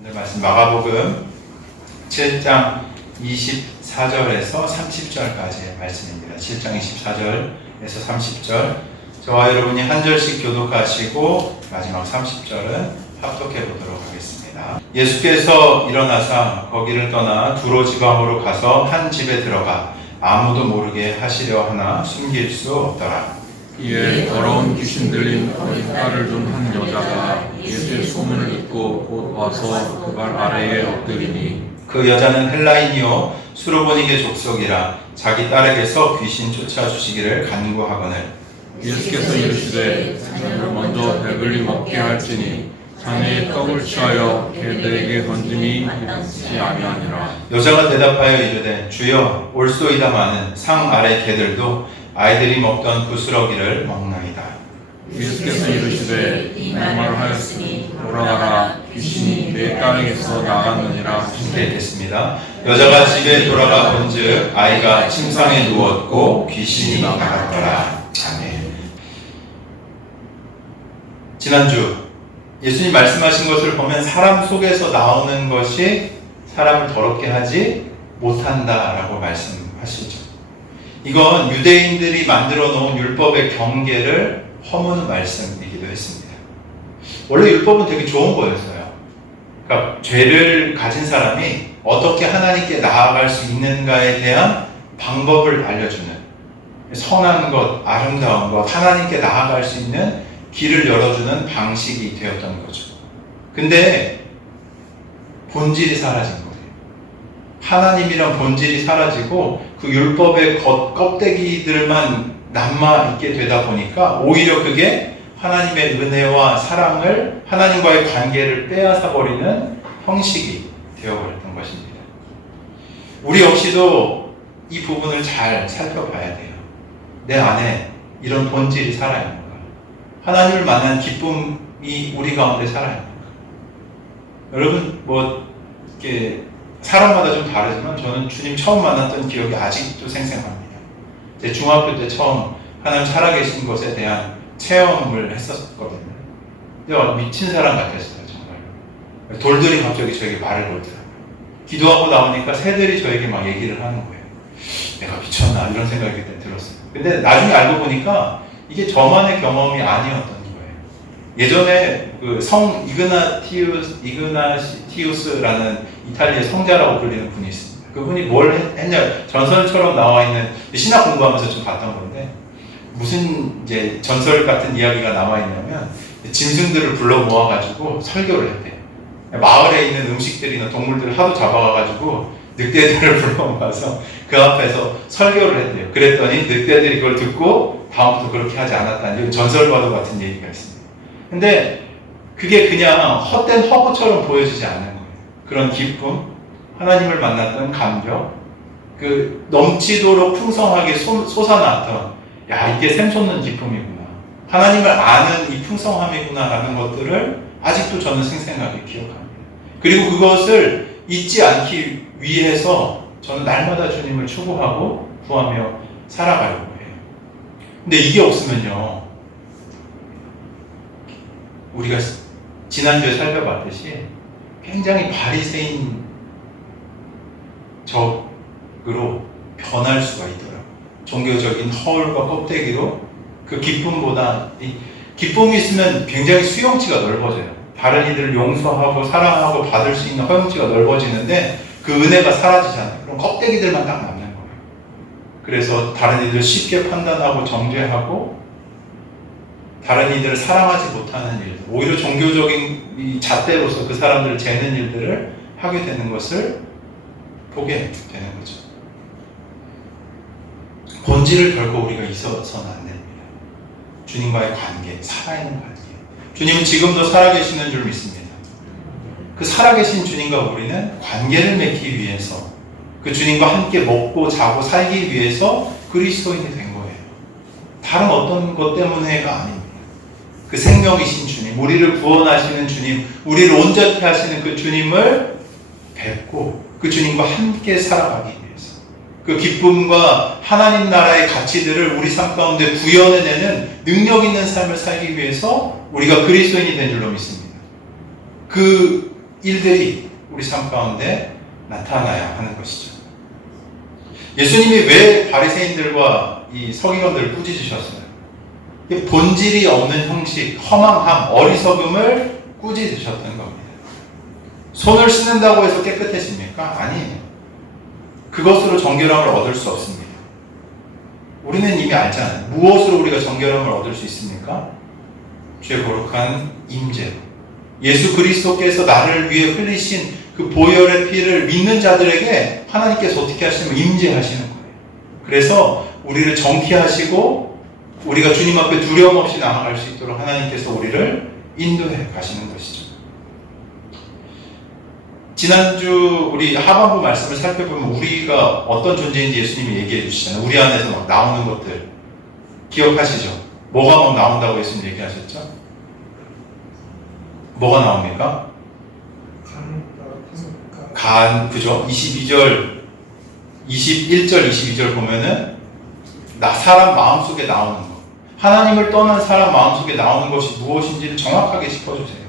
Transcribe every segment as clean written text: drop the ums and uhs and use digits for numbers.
오늘 말씀 마가복음 7장 24절에서 30절까지의 말씀입니다. 7장 24절에서 30절. 저와 여러분이 한 절씩 교독하시고 마지막 30절은 합독해 보도록 하겠습니다. 예수께서 일어나사 거기를 떠나 두로 지방으로 가서 한 집에 들어가 아무도 모르게 하시려 하나 숨길 수 없더라. 이에 더러운 귀신 들린 어린 딸을 둔 한 여자가 예수의 소문을 듣고 곧 와서 그 발 아래에 엎드리니 그 여자는 헬라인이요 수로보니게 족속이라 자기 딸에게서 귀신 쫓아주시기를 간구하거늘 예수께서 이르시되 자녀를 먼저 배불리 먹게 할지니 자네의 떡을 취하여 개들에게 던짐이 마땅치 아니하니라. 여자가 대답하여 이르되 주여 올소이다마는 상 아래 개들도 아이들이 먹던 부스러기를 먹나이다. 예수께서 이르시되 이 말을 하였으니 돌아가라 귀신이 내 딸에게서 나갔느니라. 함께 읽겠습니다. 여자가 집에 돌아가 본즉 아이가 침상에 누웠고 귀신이 나갔더라. 아멘. 지난주 예수님 말씀하신 것을 보면 사람 속에서 나오는 것이 사람을 더럽게 하지 못한다라고 말씀하시죠. 이건 유대인들이 만들어 놓은 율법의 경계를 허무는 말씀이기도 했습니다. 원래 율법은 되게 좋은 거였어요. 그러니까 죄를 가진 사람이 어떻게 하나님께 나아갈 수 있는가에 대한 방법을 알려주는, 선한 것, 아름다운 것, 하나님께 나아갈 수 있는 길을 열어주는 방식이 되었던 거죠. 근데 본질이 사라진 거예요. 하나님이란 본질이 사라지고 그 율법의 껍데기들만 남아있게 되다 보니까 오히려 그게 하나님의 은혜와 사랑을, 하나님과의 관계를 빼앗아버리는 형식이 되어버렸던 것입니다. 우리 역시도 이 부분을 잘 살펴봐야 돼요. 내 안에 이런 본질이 살아있는가? 하나님을 만난 기쁨이 우리 가운데 살아있는가? 여러분, 이렇게 사람마다 좀 다르지만 저는 주님 처음 만났던 기억이 아직도 생생합니다. 제 중학교 때 처음 하나님 살아계신 것에 대한 체험을 했었거든요. 근데 미친 사람 같았어요, 정말. 돌들이 갑자기 저에게 말을 걸더라고요. 기도하고 나오니까 새들이 저에게 막 얘기를 하는 거예요. 내가 미쳤나 이런 생각이 그때 들었어요. 근데 나중에 알고 보니까 이게 저만의 경험이 아니었던 거예요. 예전에 그 성 이그나티우스라는 이탈리아 성자라고 불리는 분이 있습니다. 그분이 뭘 했냐, 전설처럼 나와 있는, 신학 공부하면서 좀 봤던 건데, 무슨 이제 전설 같은 이야기가 나와 있냐면, 짐승들을 불러 모아가지고 설교를 했대요. 마을에 있는 음식들이나 동물들을 하도 잡아가가지고 늑대들을 불러 모아서 그 앞에서 설교를 했대요. 그랬더니 늑대들이 그걸 듣고 다음부터 그렇게 하지 않았다는 전설과도 같은 얘기가 있습니다. 근데 그게 그냥 헛된 허구처럼 보여지지 않는 거예요. 그런 기쁨, 하나님을 만났던 감격, 그 넘치도록 풍성하게 솟아났던, 야, 이게 샘솟는 기쁨이구나, 하나님을 아는 이 풍성함이구나라는 것들을 아직도 저는 생생하게 기억합니다. 그리고 그것을 잊지 않기 위해서 저는 날마다 주님을 추구하고 구하며 살아가려고 해요. 근데 이게 없으면요, 우리가 지난주에 살펴봤듯이 굉장히 바리새인 적으로 변할 수가 있더라고요. 종교적인 허울과 껍데기로 그 기쁨보다, 기쁨이 있으면 굉장히 수용치가 넓어져요. 다른 이들을 용서하고 사랑하고 받을 수 있는 허용치가 넓어지는데 그 은혜가 사라지잖아요. 그럼 껍데기들만 딱 남는 거예요. 그래서 다른 이들을 쉽게 판단하고 정죄하고 다른 이들을 사랑하지 못하는 일들, 오히려 종교적인 이 잣대로서 그 사람들을 재는 일들을 하게 되는 것을 보게 되는 거죠. 본질을 결코 우리가 잊어서는 안 됩니다. 주님과의 관계, 살아있는 관계. 주님은 지금도 살아계시는 줄 믿습니다. 그 살아계신 주님과 우리는 관계를 맺기 위해서, 그 주님과 함께 먹고 자고 살기 위해서 그리스도인이 된 거예요. 다른 어떤 것 때문에가 아닙니다. 그 생명이신 주님, 우리를 구원하시는 주님, 우리를 온전케 하시는 그 주님을 뵙고 그 주님과 함께 살아가기 위해서, 그 기쁨과 하나님 나라의 가치들을 우리 삶 가운데 구현해내는 능력 있는 삶을 살기 위해서 우리가 그리스도인이 된 줄로 믿습니다. 그 일들이 우리 삶 가운데 나타나야 하는 것이죠. 예수님이 왜 바리새인들과 이 서기관들을 꾸짖으셨어요? 본질이 없는 형식, 허망함, 어리석음을 꾸짖으셨던 겁니다. 손을 씻는다고 해서 깨끗해집니까? 아니에요. 그것으로 정결함을 얻을 수 없습니다. 우리는 이미 알잖아요. 무엇으로 우리가 정결함을 얻을 수 있습니까? 죄 거룩한 임재로. 예수 그리스도께서 나를 위해 흘리신 그 보혈의 피를 믿는 자들에게 하나님께서 어떻게 하시냐면 임재하시는 거예요. 그래서 우리를 정케하시고 우리가 주님 앞에 두려움 없이 나아갈 수 있도록 하나님께서 우리를 인도해 가시는 것이죠. 지난주 우리 하반부 말씀을 살펴보면 우리가 어떤 존재인지 예수님이 얘기해 주시잖아요. 우리 안에서 막 나오는 것들 기억하시죠? 뭐가 막 나온다고 예수님 얘기하셨죠? 뭐가 나옵니까? 그죠? 21절, 22절 보면은 사람 마음속에 나오는 것. 하나님을 떠난 사람 마음속에 나오는 것이 무엇인지를 정확하게 짚어주세요.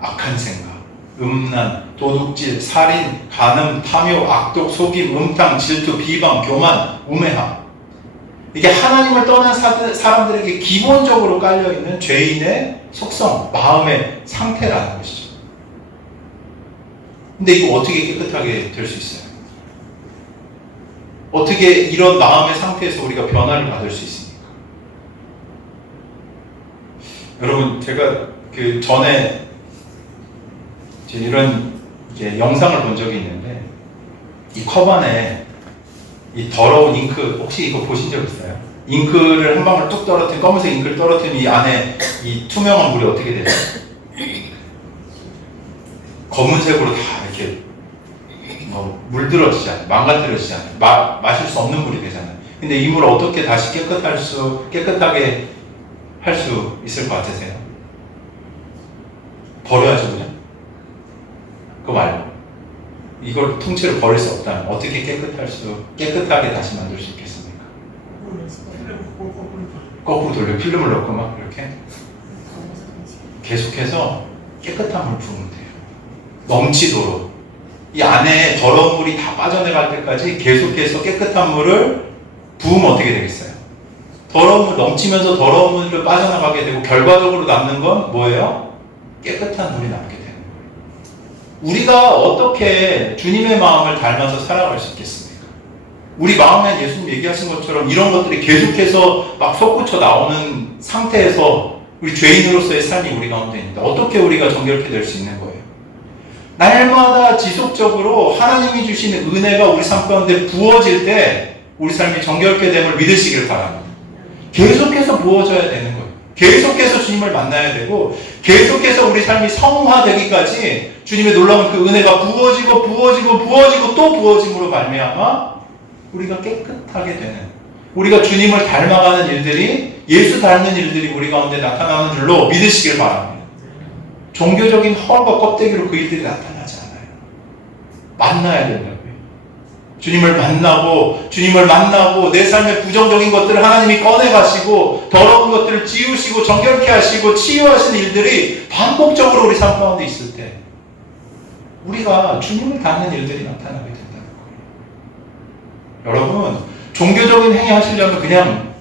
악한 생각, 음란, 도둑질, 살인, 간음, 탐욕, 악독, 속임, 음탕, 질투, 비방, 교만, 우매함. 이게 하나님을 떠난 사람들에게 기본적으로 깔려있는 죄인의 속성, 마음의 상태라는 것이죠. 근데 이거 어떻게 깨끗하게 될 수 있어요? 어떻게 이런 마음의 상태에서 우리가 변화를 받을 수 있습니까? 여러분, 제가 그 전에 이런 영상을 본 적이 있는데, 이 컵 안에 이 더러운 잉크, 혹시 이거 보신 적 있어요? 잉크를 한 방울 뚝 떨어뜨린, 검은색 잉크를 떨어뜨린 이 안에 이 투명한 물이 어떻게 돼요? 검은색으로 다 이렇게 물들어지지 않아요. 망가뜨려지지 않아요. 마실 수 없는 물이 되잖아요. 근데 이 물을 어떻게 다시 깨끗하게 할 수 있을 것 같으세요? 버려야죠, 그냥? 그거 말고. 이걸 통째로 버릴 수 없다면 어떻게 깨끗하게 다시 만들 수 있겠습니까? 거꾸로 돌려 필름을 넣고 막 이렇게 계속해서 깨끗한 물 부으면 돼요. 넘치도록. 이 안에 더러운 물이 다 빠져나갈 때까지 계속해서 깨끗한 물을 부으면 어떻게 되겠어요? 더러운 물 넘치면서 더러운 물을 빠져나가게 되고 결과적으로 남는 건 뭐예요? 깨끗한 물이 남게 되는 거예요. 우리가 어떻게 주님의 마음을 닮아서 살아갈 수 있겠습니까? 우리 마음에 예수님 얘기하신 것처럼 이런 것들이 계속해서 막 솟구쳐 나오는 상태에서 우리 죄인으로서의 삶이 우리 가운데 있는데 어떻게 우리가 정결케 될 수 있는 거예요? 날마다 지속적으로 하나님이 주시는 은혜가 우리 삶 가운데 부어질 때 우리 삶이 정결케 됨을 믿으시길 바랍니다. 계속해서 부어져야 되는 거예요. 계속해서 주님을 만나야 되고 계속해서 우리 삶이 성화되기까지 주님의 놀라운 그 은혜가 부어지고 또 부어짐으로 말미암아 우리가 깨끗하게 되는, 우리가 주님을 닮아가는 일들이, 예수 닮는 일들이 우리 가운데 나타나는 줄로 믿으시길 바랍니다. 종교적인 허울과 껍데기로 그 일들이 나타나지 않아요. 만나야 된다고요. 주님을 만나고 내 삶의 부정적인 것들을 하나님이 꺼내가시고 더러운 것들을 지우시고 정결케 하시고 치유하시는 일들이 반복적으로 우리 삶 가운데 있을 때 우리가 주님을 닮는 일들이 나타나게 된다는 거예요. 여러분, 종교적인 행위 하시려면 그냥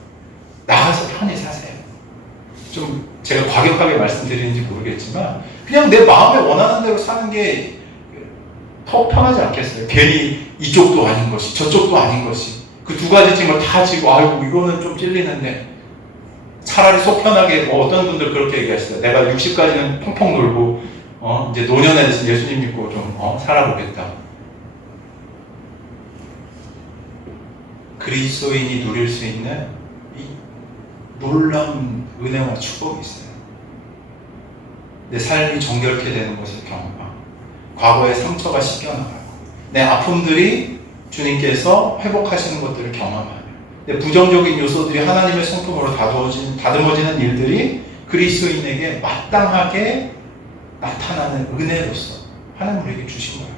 나가서 편히 사세요. 좀 제가 과격하게 말씀드리는지 모르겠지만 그냥 내 마음에 원하는 대로 사는 게 더 편하지 않겠어요? 괜히 이쪽도 아닌 것이 저쪽도 아닌 것이 그 두 가지 짐을 다 지고 아이고 이거는 좀 찔리는데 차라리 속 편하게 어떤 분들 그렇게 얘기하시더라고요. 내가 60까지는 펑펑 놀고 이제 노년에 대해서 예수님 믿고 좀 살아보겠다. 그리스도인이 누릴 수 있는 이 놀라운 은혜와 축복이 있어요. 내 삶이 정결케 되는 것을 경험하고 과거의 상처가 씻겨나가고 내 아픔들이 주님께서 회복하시는 것들을 경험하며 내 부정적인 요소들이 하나님의 성품으로 다듬어지는 일들이 그리스도인에게 마땅하게 나타나는 은혜로서 하나님 우리에게 주신 거예요.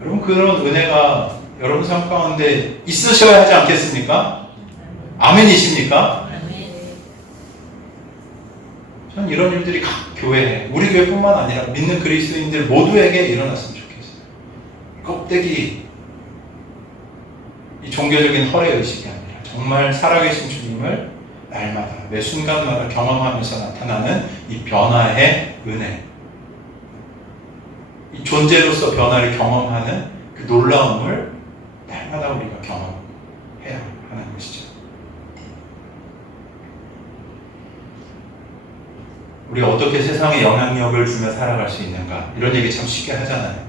여러분, 그런 은혜가 여러분 삶 가운데 있으셔야 하지 않겠습니까? 아멘이십니까? 저는 이런 일들이 각 교회에, 우리 교회뿐만 아니라 믿는 그리스도인들 모두에게 일어났으면 좋겠어요. 껍데기, 이 종교적인 허례의식이 아니라 정말 살아계신 주님을 날마다 매 순간마다 경험하면서 나타나는 이 변화의 은혜, 이 존재로서 변화를 경험하는 그 놀라움을 날마다 우리가 경험해야 하는 것이죠. 우리가 어떻게 세상에 영향력을 주며 살아갈 수 있는가, 이런 얘기 참 쉽게 하잖아요.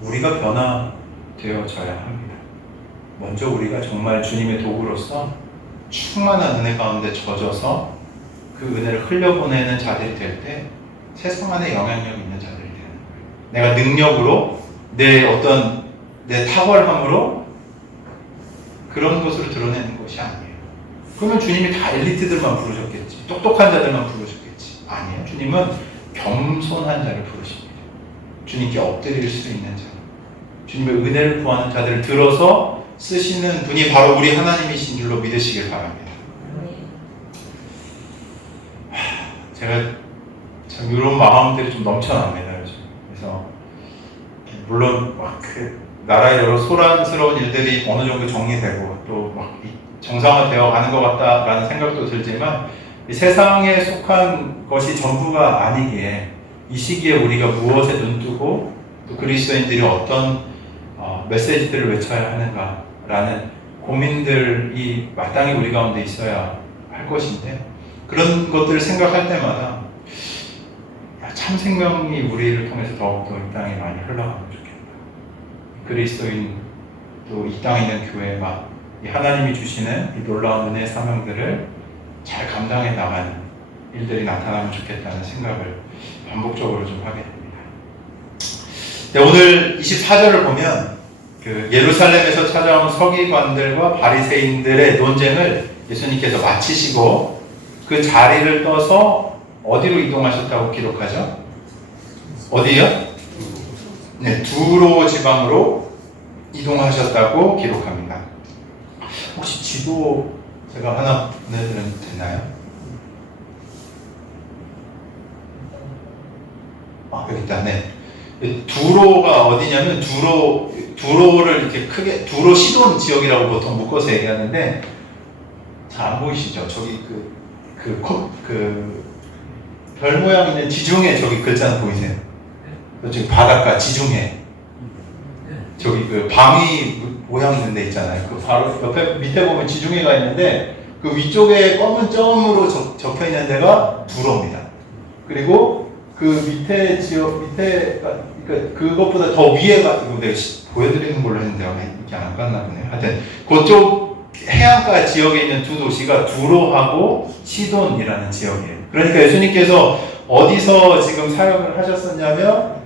우리가 변화되어져야 합니다. 먼저 우리가 정말 주님의 도구로서 충만한 은혜 가운데 젖어서 그 은혜를 흘려보내는 자들이 될 때 세상 안에 영향력 있는 자들이 되는 거예요. 내가 능력으로, 내 탁월함으로 그런 것으로 드러내는 것이 아니에요. 그러면 주님이 다 엘리트들만 부르셨겠지, 똑똑한 자들만 부르셨겠지. 아니에요. 주님은 겸손한 자를 부르십니다. 주님께 엎드릴 수 있는 자, 주님의 은혜를 구하는 자들을 들어서 쓰시는 분이 바로 우리 하나님이신 줄로 믿으시길 바랍니다. 제가 참 이런 마음들이 좀 넘쳐납니다, 요즘. 그래서 물론 막 그 나라의 여러 소란스러운 일들이 어느 정도 정리되고 또 막 정상화되어 가는 것 같다라는 생각도 들지만, 이 세상에 속한 것이 전부가 아니기에 이 시기에 우리가 무엇에 눈뜨고 또 그리스도인들이 어떤 메시지들을 외쳐야 하는가라는 고민들이 마땅히 우리 가운데 있어야 할 것인데, 그런 것들을 생각할 때마다 참 생명이 우리를 통해서 더욱더 이 땅에 많이 흘러가면 좋겠다. 그리스도인 또 이 땅에 있는 교회가 이 하나님이 주시는 이 놀라운 은혜의 사명들을 잘 감당해 나가는 일들이 나타나면 좋겠다는 생각을 반복적으로 좀 하게 됩니다. 네, 오늘 24절을 보면 그 예루살렘에서 찾아온 서기관들과 바리새인들의 논쟁을 예수님께서 마치시고 그 자리를 떠서 어디로 이동하셨다고 기록하죠? 어디요? 네, 두로 지방으로 이동하셨다고 기록합니다. 혹시 지도 제가 하나 보내드려도 되나요? 여기 있다. 네. 두로가 어디냐면 두로를 이렇게 크게 두로 시돈 지역이라고 보통 묶어서 얘기하는데, 잘 안 보이시죠? 저기 별 모양 있는 지중해, 저기 글자는 보이세요? 저기 바닷가 지중해, 저기 그 방위 모양 있는 데 있잖아요. 그 바로 옆에 밑에 보면 지중해가 있는데 그 위쪽에 검은 점으로 적혀 있는 데가 두로입니다. 그리고 그 밑에 지역, 그러니까 그것보다 더 위에가, 이거 내가 보여드리는 걸로 했는데 이렇게 안 갔나 보네요. 하여튼 그쪽 해안가 지역에 있는 두 도시가 두로하고 시돈이라는 지역이에요. 그러니까 예수님께서 어디서 지금 사역을 하셨었냐면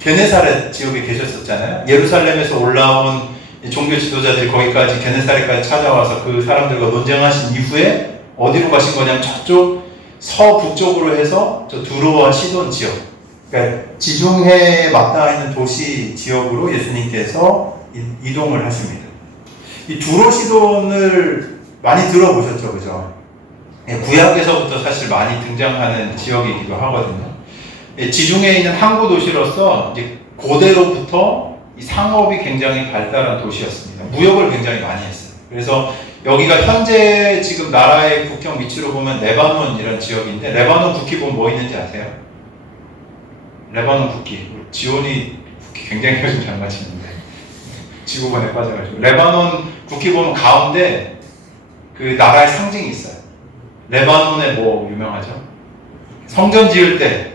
게네사렛 지역에 계셨었잖아요. 예루살렘에서 올라온 종교 지도자들이 거기까지 게네사렛까지 찾아와서 그 사람들과 논쟁하신 이후에 어디로 가신 거냐면 저쪽 서북쪽으로 해서 저 두로와 시돈 지역, 그러니까 지중해에 맞닿아 있는 도시 지역으로 예수님께서 이동을 하십니다. 이 두로 시돈을 많이 들어보셨죠, 그죠? 구약에서부터 사실 많이 등장하는 지역이기도 하거든요. 지중해에 있는 항구 도시로서 이제 고대로부터 이 상업이 굉장히 발달한 도시였습니다. 무역을 굉장히 많이 했어요. 그래서 여기가 현재 지금 나라의 국경 위치로 보면 레바논이라는 지역인데, 레바논 국기 보면 뭐 있는지 아세요? 레바논 국기. 지온이 국기 굉장히 요즘 잘 맞히는데 지구본에 빠져가지고 레바논 국기 보면 가운데 그 나라의 상징이 있어요. 레바논에 뭐 유명하죠? 성전 지을 때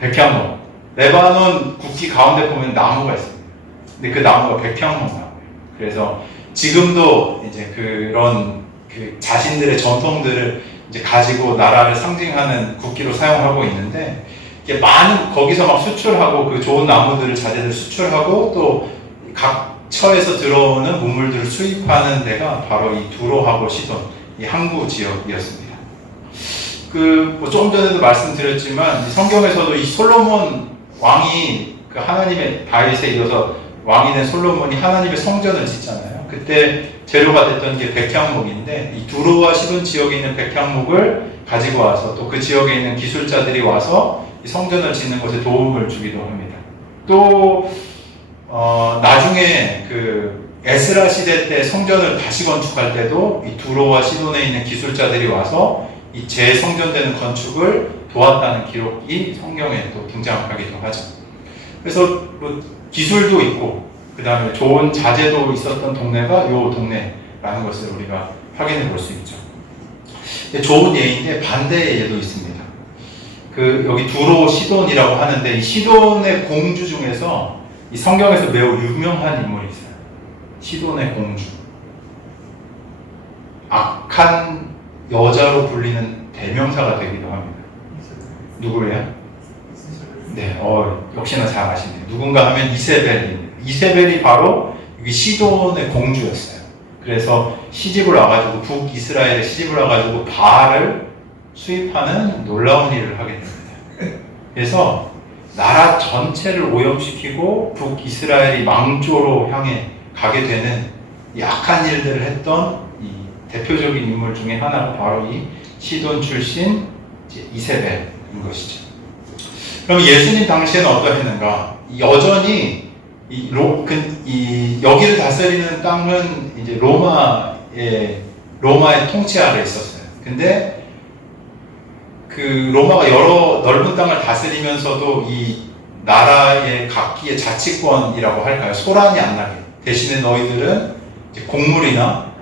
백향목. 레바논 국기 가운데 보면 나무가 있습니다. 근데 그 나무가 백향목 나무예요. 그래서 지금도 이제 그런 그 자신들의 전통들을 이제 가지고 나라를 상징하는 국기로 사용하고 있는데, 이게 많은 거기서 막 수출하고 그 좋은 나무들을 자재들 수출하고 또 각 처에서 들어오는 문물들을 수입하는 데가 바로 이 두로하고 시돈, 이 항구 지역이었습니다. 뭐 조금 전에도 말씀드렸지만 성경에서도 이 솔로몬 왕이 그 하나님의 다윗에 이어서 왕이 된 솔로몬이 하나님의 성전을 짓잖아요. 그때 재료가 됐던 게 백향목인데, 이 두로와 시돈 지역에 있는 백향목을 가지고 와서 또 그 지역에 있는 기술자들이 와서 이 성전을 짓는 것에 도움을 주기도 합니다. 또 나중에 그 에스라 시대 때 성전을 다시 건축할 때도 이 두로와 시돈에 있는 기술자들이 와서 이 재성전되는 건축을 도왔다는 기록이 성경에 또 등장하기도 하죠. 그래서 뭐 기술도 있고 그 다음에 좋은 자재도 있었던 동네가 이 동네라는 것을 우리가 확인해 볼 수 있죠. 좋은 예인데 반대의 예도 있습니다. 그 여기 두로 시돈이라고 하는데 이 시돈의 공주 중에서 이 성경에서 매우 유명한 인물이 있어요. 시돈의 공주. 악한 여자로 불리는 대명사가 되기도 합니다. 누구예요? 네, 역시나 잘 아시네요. 누군가 하면 이세벨입니다. 이세벨이 바로 여기 시돈의 공주였어요. 그래서 시집을 와가지고 북이스라엘에 시집을 와가지고 바알을 수입하는 놀라운 일을 하게 됩니다. 그래서 나라 전체를 오염시키고 북이스라엘이 망조로 향해 가게 되는 이 악한 일들을 했던 이 대표적인 인물 중에 하나가 바로 이 시돈 출신 이세벨인 것이죠. 그럼 예수님 당시에는 어떠했는가? 여전히 여기를 다스리는 땅은 이제 로마의 통치 아래 있었어요. 근데 그 로마가 여러 넓은 땅을 다스리면서도 이 나라의 각기의 자치권이라고 할까요? 소란이 안 나게. 대신에 너희들은 이제 곡물이나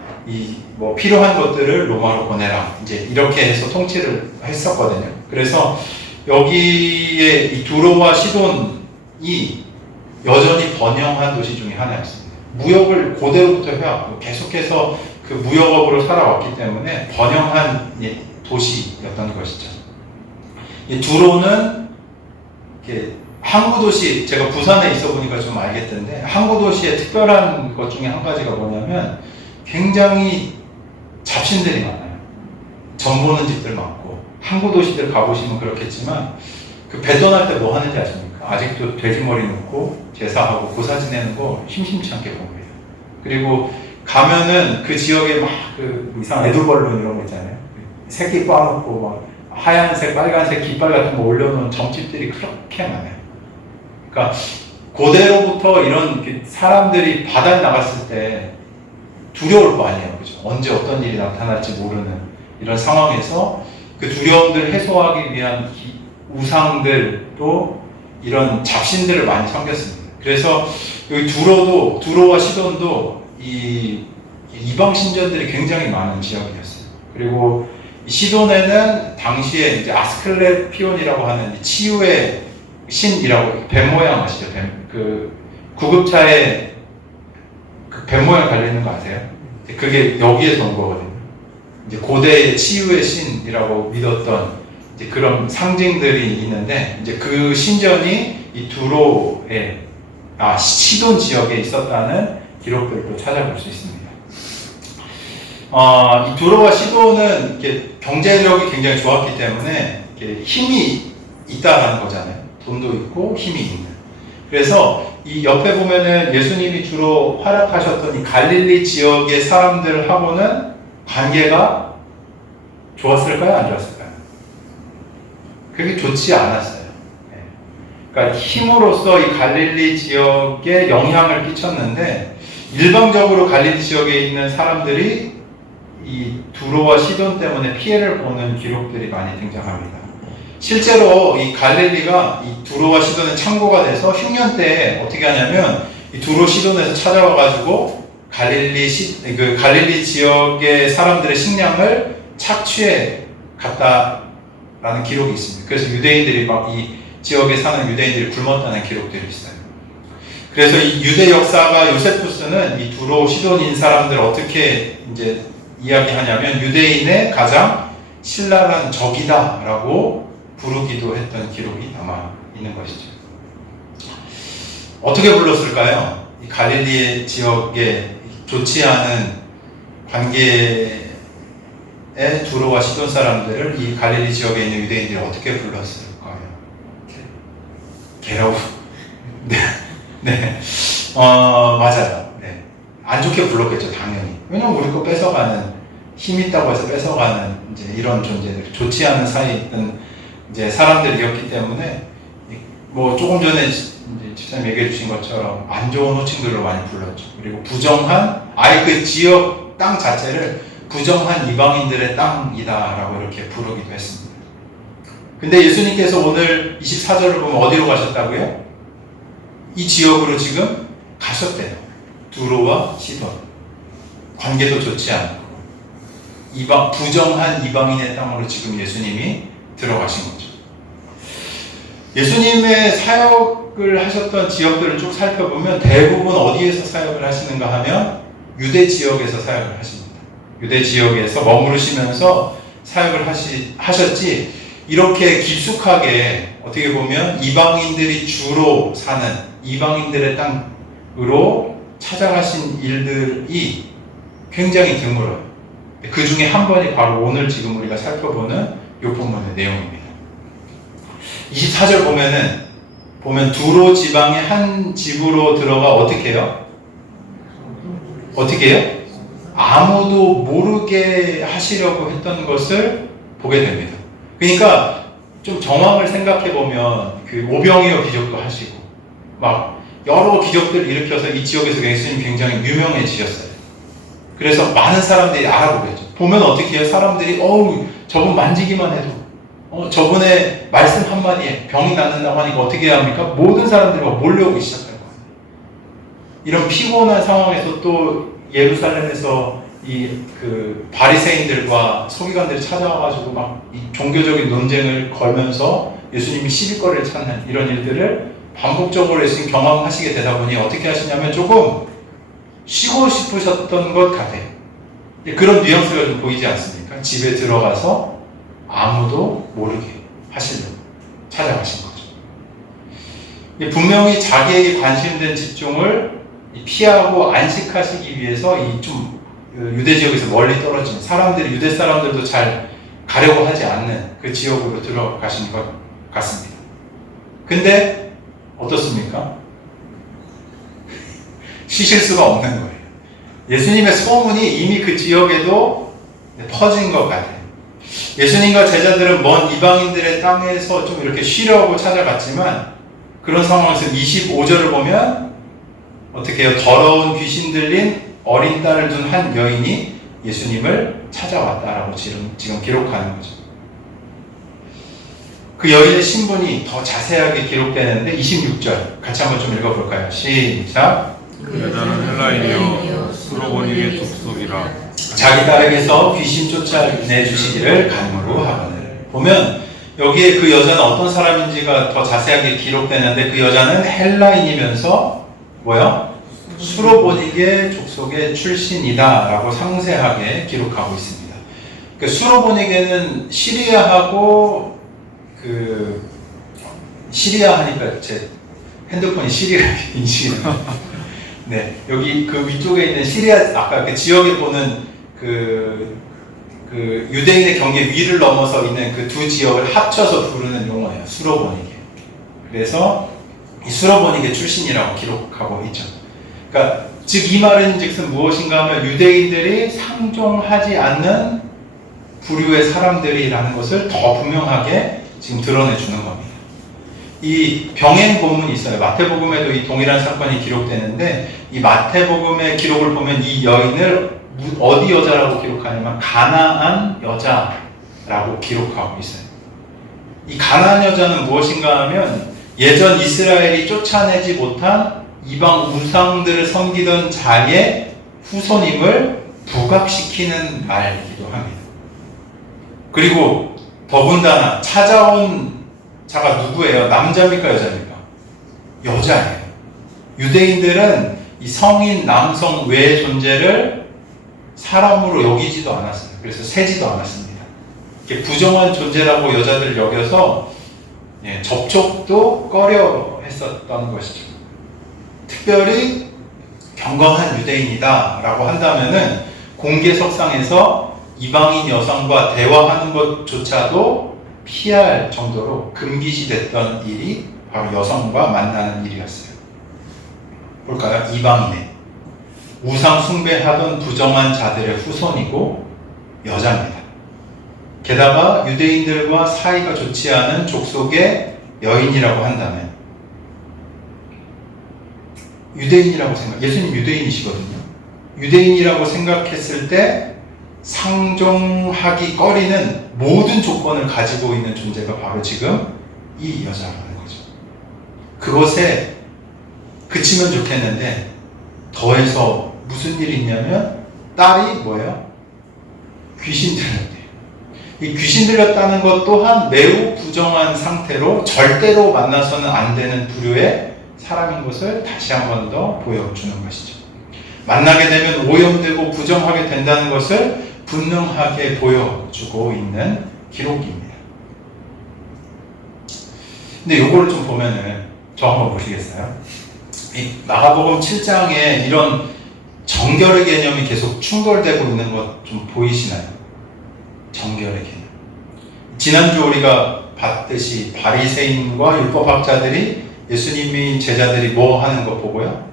뭐 필요한 것들을 로마로 보내라. 이제 이렇게 해서 통치를 했었거든요. 그래서 여기에 이 두로와 시돈이 여전히 번영한 도시 중에 하나였습니다. 무역을 고대로부터 해왔고 계속해서 그 무역업으로 살아왔기 때문에 번영한 도시였던 것이죠. 이 두로는 항구 도시, 제가 부산에 있어 보니까 좀 알겠던데 항구 도시의 특별한 것 중에 한 가지가 뭐냐면 굉장히 잡신들이 많아요. 점 보는 집들 많고 항구 도시들 가보시면 그렇겠지만 그 배 떠날 때 뭐 하는지 아십니까? 아직도 돼지머리 놓고 제사하고 고사 지내는 거 심심치 않게 봅니다. 그리고 가면은 그 지역에 막 그 이상한 애들벌룬 이런 거 있잖아요. 새끼 꽈놓고 막 하얀색, 빨간색 깃발 같은 거 올려놓은 점집들이 그렇게 많아요. 그러니까 고대로부터 이런 사람들이 바다에 나갔을 때 두려울 거 아니에요. 그죠? 언제 어떤 일이 나타날지 모르는 이런 상황에서 그 두려움들을 해소하기 위한 우상들도 이런 잡신들을 많이 섬겼습니다. 그래서 여기 두로와 시돈도 이 이방 신전들이 굉장히 많은 지역이었어요. 그리고 시돈에는 당시에 이제 아스클레피온이라고 하는 치유의 신이라고 뱀 모양 아시죠? 그 구급차에 그 뱀 모양 달려있는 거 아세요? 그게 여기에서 온 거거든요. 이제 고대의 치유의 신이라고 믿었던 이제 그런 상징들이 있는데 이제 그 신전이 이 두로의 시돈 지역에 있었다는 기록들도 찾아볼 수 있습니다. 이 두로와 시돈은 이렇게 경제력이 굉장히 좋았기 때문에 이렇게 힘이 있다라는 거잖아요. 돈도 있고 힘이 있는. 그래서 이 옆에 보면은 예수님이 주로 활약하셨던 이 갈릴리 지역의 사람들하고는 관계가 좋았을까요? 안 좋았을까요? 그게 좋지 않았어요. 그러니까 힘으로써 이 갈릴리 지역에 영향을 끼쳤는데 일방적으로 갈릴리 지역에 있는 사람들이 이 두로와 시돈 때문에 피해를 보는 기록들이 많이 등장합니다. 실제로 이 갈릴리가 이 두로와 시돈의 창고가 돼서 흉년 때 어떻게 하냐면 이 두로 시돈에서 찾아와가지고 갈릴리 지역의 사람들의 식량을 착취해 갔다라는 기록이 있습니다. 그래서 유대인들이 막 이 지역에 사는 유대인들이 굶었다는 기록들이 있어요. 그래서 이 유대 역사가 요세푸스는 이 두로 시돈인 사람들을 어떻게 이제 이야기하냐면 유대인의 가장 신랄한 적이다라고 부르기도 했던 기록이 남아 있는 것이죠. 어떻게 불렀을까요? 이 갈릴리 지역에 좋지 않은 관계의 두로와 시돈 사람들을 이 갈릴리 지역에 있는 유대인들이 어떻게 불렀을까요? 개라고. 네. 맞아요. 네. 안 좋게 불렀겠죠, 당연히. 왜냐면 우리 거 뺏어가는 힘 있다고 해서 뺏어가는 이제 이런 존재들, 좋지 않은 사이에 있던 이제 사람들이었기 때문에 뭐 조금 전에 이제 집사님 얘기해 주신 것처럼 안 좋은 호칭들로 많이 불렀죠. 그리고 부정한, 아예 그 지역 땅 자체를 부정한 이방인들의 땅이다라고 이렇게 부르기도 했습니다. 근데 예수님께서 오늘 24절을 보면 어디로 가셨다고요? 이 지역으로 지금 가셨대요. 두로와 시돈. 관계도 좋지 않고 부정한 이방인의 땅으로 지금 예수님이 들어가신 거죠. 예수님의 사역을 하셨던 지역들을 쭉 살펴보면 대부분 어디에서 사역을 하시는가 하면 유대 지역에서 사역을 하십니다. 유대 지역에서 머무르시면서 사역을 하셨지, 이렇게 깊숙하게 어떻게 보면 이방인들이 주로 사는 이방인들의 땅으로 찾아가신 일들이 굉장히 드물어요. 그 중에 한 번이 바로 오늘 지금 우리가 살펴보는 이 본문의 내용입니다. 24절 보면 두로 지방의 한 집으로 들어가 어떻게 해요? 어떻게 해요? 아무도 모르게 하시려고 했던 것을 보게 됩니다. 그러니까 좀 정황을 생각해 보면 그 오병이어 기적도 하시고 막 여러 기적들을 일으켜서 이 지역에서 예수님이 굉장히 유명해지셨어요. 그래서 많은 사람들이 알아보겠죠. 보면 어떻게 해요? 사람들이 저분 만지기만 해도 저분의 말씀 한마디에 병이 낫는다고 하니까 어떻게 해야 합니까? 모든 사람들이 막 몰려오기 시작할 거예요. 이런 피곤한 상황에서 또 예루살렘에서 그 바리새인들과 서기관들이 찾아와가지고 막 이 종교적인 논쟁을 걸면서 예수님이 시비거리를 찾는 이런 일들을 반복적으로 예수님 경험하시게 되다 보니 어떻게 하시냐면 조금 쉬고 싶으셨던 것 같아요. 그런 뉘앙스가 좀 보이지 않습니까? 집에 들어가서 아무도 모르게 하시려고 찾아가신 거죠. 분명히 자기에게 관심된 집중을 피하고 안식하시기 위해서 이 좀 유대 지역에서 멀리 떨어진 사람들이, 유대 사람들도 잘 가려고 하지 않는 그 지역으로 들어가신 것 같습니다. 근데 어떻습니까? 쉬실 수가 없는 거예요. 예수님의 소문이 이미 그 지역에도 퍼진 것 같아요. 예수님과 제자들은 먼 이방인들의 땅에서 좀 이렇게 쉬려고 찾아갔지만 그런 상황에서 25절을 보면 어떻게 해요? 더러운 귀신 들린 어린 딸을 둔 한 여인이 예수님을 찾아왔다라고 지금 기록하는 거죠. 그 여인의 신분이 더 자세하게 기록되는데 26절 같이 한번 좀 읽어볼까요? 시작. 그 여자는 헬라인이요 수로보니의 족속이라 자기 딸에게서 귀신 쫓아내주시기를 간구로 하거늘. 보면 여기에 그 여자는 어떤 사람인지가 더 자세하게 기록되는데 그 여자는 헬라인이면서 뭐요? 수로보니게 족속의 출신이다 라고 상세하게 기록하고 있습니다. 그러니까 수로보니게는 시리아하고 시리아 하니까 제 핸드폰이 시리아 인식이 네, 여기 그 위쪽에 있는 시리아, 아까 그 지역에 보는 그 유대인의 경계 위를 넘어서 있는 그 두 지역을 합쳐서 부르는 용어예요. 수로보니게. 그래서 이 수로보니게 출신이라고 기록하고 있죠. 그러니까 즉 이 말은 즉슨 무엇인가 하면 유대인들이 상종하지 않는 부류의 사람들이라는 것을 더 분명하게 지금 드러내주는 겁니다. 이 병행 본문이 있어요. 마태복음에도 이 동일한 사건이 기록되는데 이 마태복음의 기록을 보면 이 여인을 어디 여자라고 기록하냐면 가나안 여자라고 기록하고 있어요. 이 가나안 여자는 무엇인가 하면 예전 이스라엘이 쫓아내지 못한 이방 우상들을 섬기던 자의 후손임을 부각시키는 말이기도 합니다. 그리고 더군다나 찾아온 자가 누구예요? 남자입니까? 여자입니까? 여자예요. 유대인들은 이 성인 남성 외의 존재를 사람으로 여기지도 않았어요. 그래서 세지도 않았습니다. 이렇게 부정한 존재라고 여자들을 여겨서 접촉도 꺼려 했었던 것이죠. 특별히 경건한 유대인이다 라고 한다면은 공개석상에서 이방인 여성과 대화하는 것조차도 피할 정도로 금기시됐던 일이 바로 여성과 만나는 일이었어요. 볼까요? 이방인의 우상 숭배하던 부정한 자들의 후손이고 여자입니다. 게다가 유대인들과 사이가 좋지 않은 족속의 여인이라고 한다면 유대인이라고 예수님 유대인이시거든요. 유대인이라고 생각했을 때 상종하기 꺼리는 모든 조건을 가지고 있는 존재가 바로 지금 이 여자라는 거죠. 그것에 그치면 좋겠는데 더해서 무슨 일이 있냐면 딸이 뭐예요? 귀신 들렸대요. 이 귀신 들렸다는 것 또한 매우 부정한 상태로 절대로 만나서는 안 되는 부류의 사람인 것을 다시 한 번 더 보여주는 것이죠. 만나게 되면 오염되고 부정하게 된다는 것을 분명하게 보여주고 있는 기록입니다. 근데 요거를 좀 보면은 저 한번 보시겠어요? 이 마가복음 7장에 이런 정결의 개념이 계속 충돌되고 있는 것 좀 보이시나요? 정결의 개념. 지난주 우리가 봤듯이 바리새인과 율법학자들이 예수님이 제자들이 뭐 하는 거 보고요?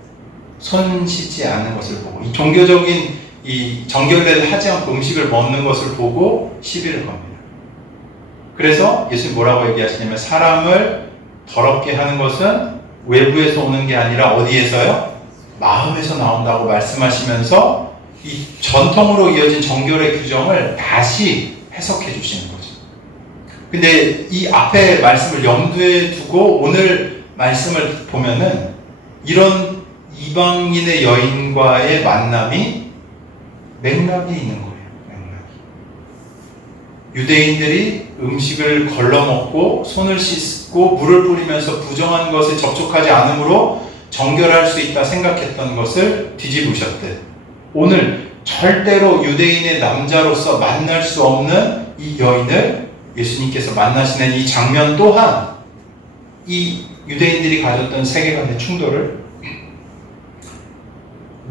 손 씻지 않는 것을 보고 이 종교적인 이 정결례를 하지 않고 음식을 먹는 것을 보고 시비를 겁니다. 그래서 예수님 뭐라고 얘기하시냐면 사람을 더럽게 하는 것은 외부에서 오는 게 아니라 어디에서요? 마음에서 나온다고 말씀하시면서 이 전통으로 이어진 정결의 규정을 다시 해석해 주시는 거죠. 근데 이 앞에 말씀을 염두에 두고 오늘 말씀을 보면은 이런 이방인의 여인과의 만남이 맥락이 있는 거예요. 맥락이. 유대인들이 음식을 걸러먹고 손을 씻고 물을 뿌리면서 부정한 것에 접촉하지 않으므로 정결할 수 있다 생각했던 것을 뒤집으셨듯 오늘 절대로 유대인의 남자로서 만날 수 없는 이 여인을 예수님께서 만나시는 이 장면 또한 이 유대인들이 가졌던 세계관의 충돌을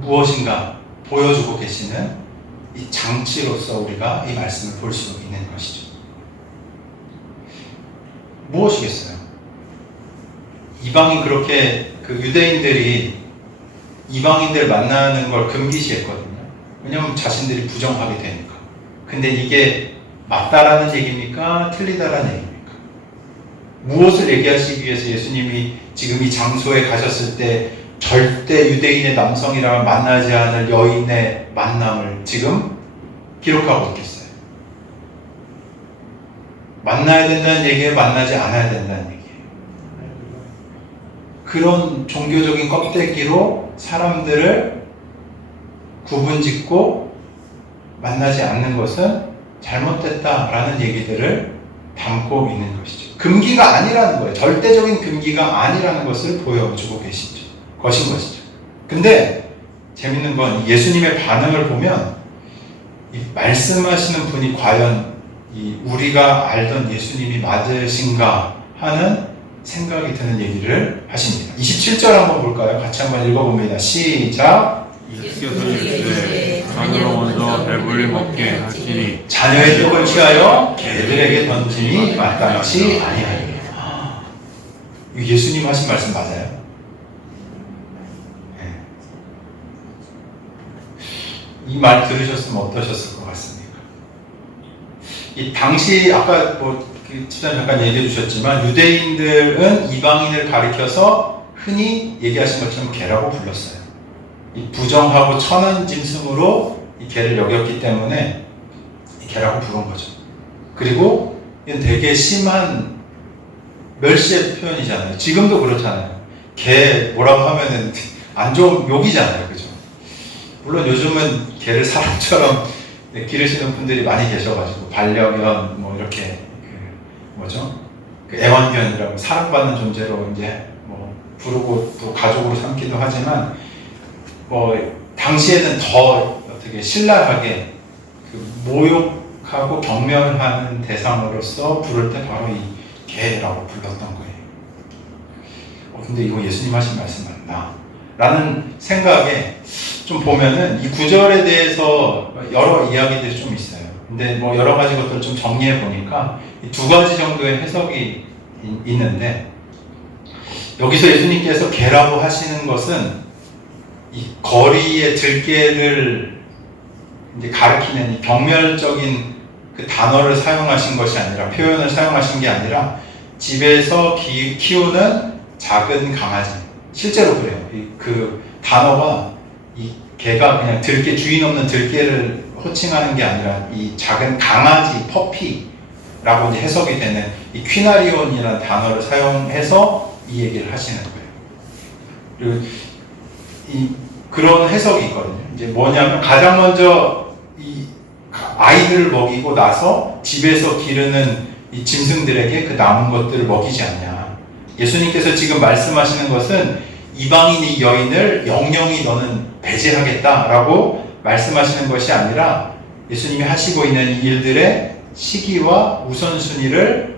무엇인가 보여주고 계시는 이 장치로서 우리가 이 말씀을 볼 수 있는 것이죠. 무엇이겠어요? 이방인 그렇게 그 유대인들이 이방인들 만나는 걸 금기시했거든요. 왜냐하면 자신들이 부정하게 되니까. 근데 이게 맞다라는 얘기입니까? 틀리다라는 얘기입니까? 무엇을 얘기하시기 위해서 예수님이 지금 이 장소에 가셨을 때 절대 유대인의 남성이라면 만나지 않을 여인의 만남을 지금 기록하고 있겠어요? 만나야 된다는 얘기예요? 만나지 않아야 된다는 얘기예요? 그런 종교적인 껍데기로 사람들을 구분짓고 만나지 않는 것은 잘못됐다라는 얘기들을 담고 있는 것이죠. 금기가 아니라는 거예요. 절대적인 금기가 아니라는 것을 보여주고 계시죠. 것이죠. 근데 재밌는 건 예수님의 반응을 보면 이 말씀하시는 분이 과연 이 우리가 알던 예수님이 맞으신가 하는 생각이 드는 얘기를 하십니다. 27절 한번 볼까요? 같이 한번 읽어봅니다. 시작. 예수께서 이르시되 잔으로 먼저 배불리 먹게 하시니 자녀의 떡을 취하여 개들에게 던짐이 마땅치 아니하니. 예수님 하신 말씀 맞아요? 네. 이 말 들으셨으면 어떠셨을 것 같습니까? 이 당시 아까 집사님 잠깐 얘기해 주셨지만 유대인들은 이방인을 가리켜서 흔히 얘기하신 것처럼 개라고 불렀어요. 이 부정하고 천한 짐승으로 이 개를 여겼기 때문에 이 개라고 부른 거죠. 그리고 이건 되게 심한 멸시의 표현이잖아요. 지금도 그렇잖아요. 개 뭐라고 하면은 안 좋은 욕이잖아요. 그죠? 물론 요즘은 개를 사람처럼 기르시는 분들이 많이 계셔가지고 반려견 뭐 이렇게 그 애완견이라고 사랑받는 존재로 이제 뭐 부르고 또 가족으로 삼기도 하지만 당시에는 더 어떻게 신랄하게 그 모욕하고 경멸하는 대상으로서 부를 때 바로 이 개라고 불렀던 거예요. 근데 이거 예수님 하신 말씀 맞나? 라는 생각에 좀 보면은 이 구절에 대해서 여러 이야기들이 좀 있어요. 근데 여러 가지 것들을 좀 정리해 보니까 두 가지 정도의 해석이 있는데 여기서 예수님께서 개라고 하시는 것은 이 거리의 들개를 이제 가리키는 이 병멸적인 그 단어를 사용하신 것이 아니라, 표현을 사용하신 게 아니라 집에서 키우는 작은 강아지. 실제로 그래요. 그 단어가 이 개가 그냥 들개, 주인 없는 들개를 호칭하는 게 아니라 이 작은 강아지, 퍼피라고 이제 해석이 되는 이 퀴나리온이라는 단어를 사용해서 이 얘기를 하시는 거예요. 그리고 그런 해석이 있거든요. 이제 뭐냐면 가장 먼저 이 아이들을 먹이고 나서 집에서 기르는 이 짐승들에게 그 남은 것들을 먹이지 않냐. 예수님께서 지금 말씀하시는 것은 이방인 이 여인을 영영히 너는 배제하겠다라고 말씀하시는 것이 아니라 예수님이 하시고 있는 이 일들의 시기와 우선순위를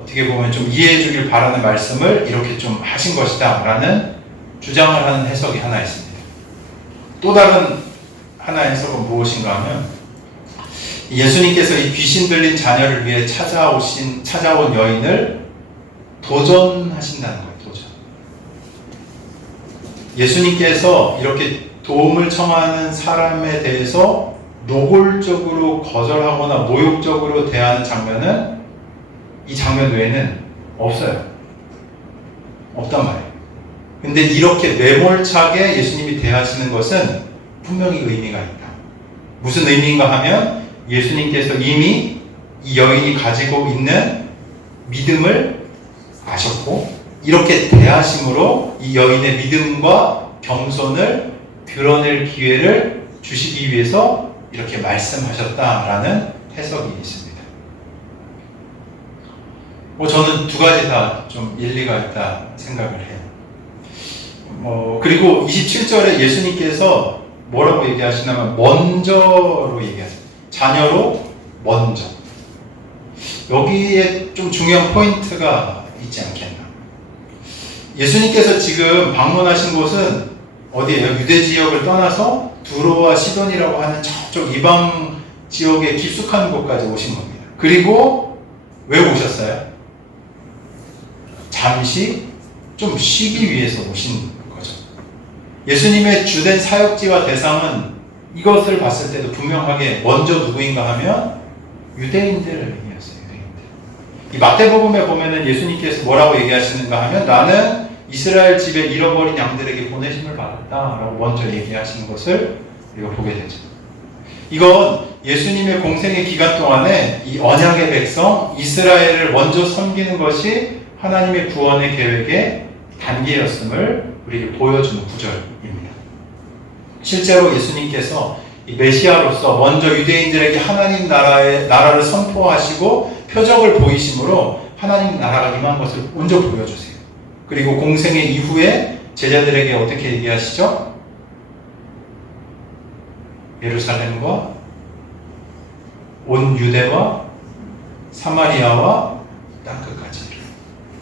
어떻게 보면 좀 이해해 주길 바라는 말씀을 이렇게 좀 하신 것이다 라는 주장을 하는 해석이 하나 있습니다. 또 다른 하나의 해석은 무엇인가 하면 예수님께서 이 귀신 들린 자녀를 위해 찾아온 여인을 도전하신다는 거예요. 도전. 예수님께서 이렇게 도움을 청하는 사람에 대해서 노골적으로 거절하거나 모욕적으로 대하는 장면은 이 장면 외에는 없어요. 없단 말이에요. 근데 이렇게 매몰차게 예수님이 대하시는 것은 분명히 의미가 있다. 무슨 의미인가 하면 예수님께서 이미 이 여인이 가지고 있는 믿음을 아셨고 이렇게 대하심으로 이 여인의 믿음과 겸손을 드러낼 기회를 주시기 위해서 이렇게 말씀하셨다라는 해석이 있습니다. 저는 두 가지 다 좀 일리가 있다 생각을 해요. 그리고 27절에 예수님께서 뭐라고 얘기하시냐면 먼저로 얘기하세요. 자녀로 먼저. 여기에 좀 중요한 포인트가 있지 않겠나. 예수님께서 지금 방문하신 곳은 어디예요? 유대 지역을 떠나서 두로와 시돈이라고 하는 저쪽 이방 지역에 깊숙한 곳까지 오신 겁니다. 그리고 왜 오셨어요? 잠시 좀 쉬기 위해서 오신 거죠. 예수님의 주된 사역지와 대상은 이것을 봤을 때도 분명하게 먼저 누구인가 하면 유대인들이었어요. 이 마태복음에 보면은 예수님께서 뭐라고 얘기하시는가 하면 나는 이스라엘 집에 잃어버린 양들에게 보내심을 받았다라고 먼저 얘기하시는 것을 우리가 보게 되죠. 이건 예수님의 공생의 기간 동안에 이 언약의 백성 이스라엘을 먼저 섬기는 것이 하나님의 구원의 계획의 단계였음을 우리에게 보여주는 구절입니다. 실제로 예수님께서 이 메시아로서 먼저 유대인들에게 하나님 나라를 선포하시고 표적을 보이심으로 하나님 나라가 임한 것을 먼저 보여주세요. 그리고 공생의 이후에 제자들에게 어떻게 얘기하시죠? 예루살렘과 온 유대와 사마리아와 땅끝까지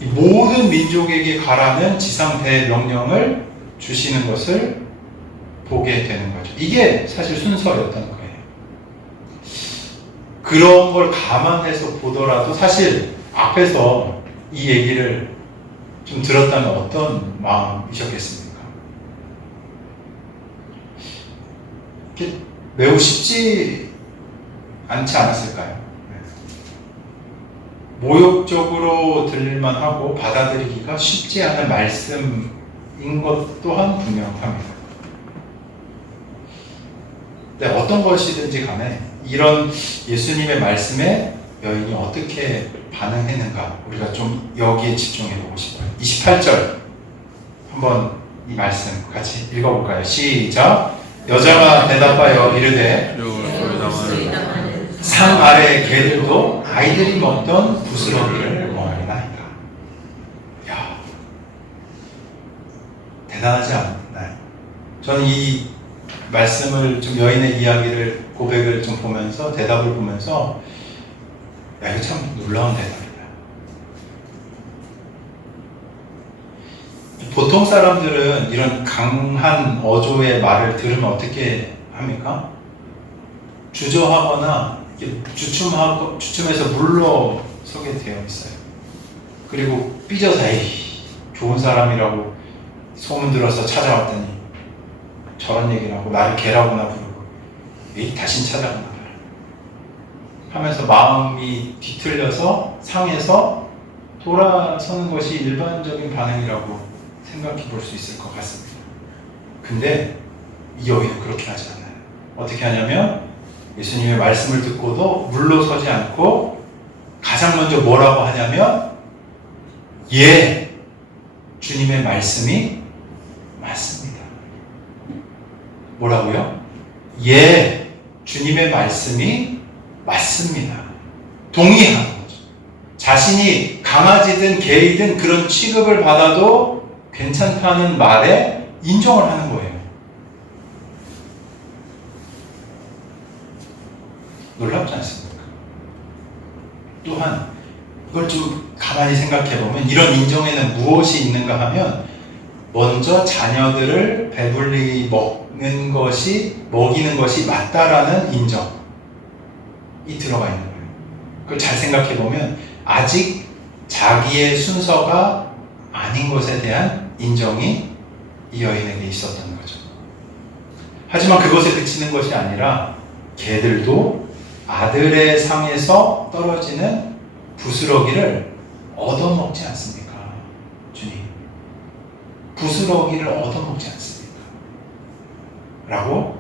이 모든 민족에게 가라는 지상 대명령을 주시는 것을 보게 되는 거죠. 이게 사실 순서였던 거예요. 그런 걸 감안해서 보더라도 사실 앞에서 이 얘기를 좀 들었다면 어떤 마음이셨겠습니까? 매우 쉽지 않지 않았을까요? 모욕적으로 들릴만 하고 받아들이기가 쉽지 않은 말씀인 것 또한 분명합니다. 네, 어떤 것이든지 간에 이런 예수님의 말씀에 여인이 어떻게 반응했는가 우리가 좀 여기에 집중해 보고 싶어요. 28절 한번 이 말씀 같이 읽어볼까요? 시작. 여자가 대답하여 이르되 상 아래의 개들도 아이들이 먹던 부스러기를 먹나이다. 야, 대단하지 않나요? 저는 이 말씀을 좀 여인의 이야기를 고백을 좀 보면서 대답을 보면서 야, 이거 참 놀라운 대답이다. 보통 사람들은 이런 강한 어조의 말을 들으면 어떻게 합니까? 주저하거나 주춤해서 물러서게 되어 있어요. 그리고 삐져서 에이, 좋은 사람이라고 소문 들어서 찾아왔더니 저런 얘기를 하고 나를 개라고나 부르고 에이, 다신 찾아갔나 봐 하면서 마음이 뒤틀려서 상해서 돌아서는 것이 일반적인 반응이라고 생각해 볼 수 있을 것 같습니다. 근데 이 여인은 그렇게 하지 않아요. 어떻게 하냐면 예수님의 말씀을 듣고도 물러서지 않고 가장 먼저 뭐라고 하냐면 예, 주님의 말씀이 맞습니다. 뭐라고요? 예, 주님의 말씀이 맞습니다. 동의하는 거죠. 자신이 강아지든 개이든 그런 취급을 받아도 괜찮다는 말에 인정을 하는 거예요. 놀랍지 않습니까? 또한 이걸 좀 가만히 생각해 보면 이런 인정에는 무엇이 있는가 하면 먼저 자녀들을 배불리 먹이는 것이 맞다라는 인정이 들어가 있는 거예요. 그걸 잘 생각해 보면 아직 자기의 순서가 아닌 것에 대한 인정이 이 여인에게 있었던 거죠. 하지만 그것에 그치는 것이 아니라 개들도 아들의 상에서 떨어지는 부스러기를 얻어먹지 않습니까? 주님, 부스러기를 얻어먹지 않습니까? 라고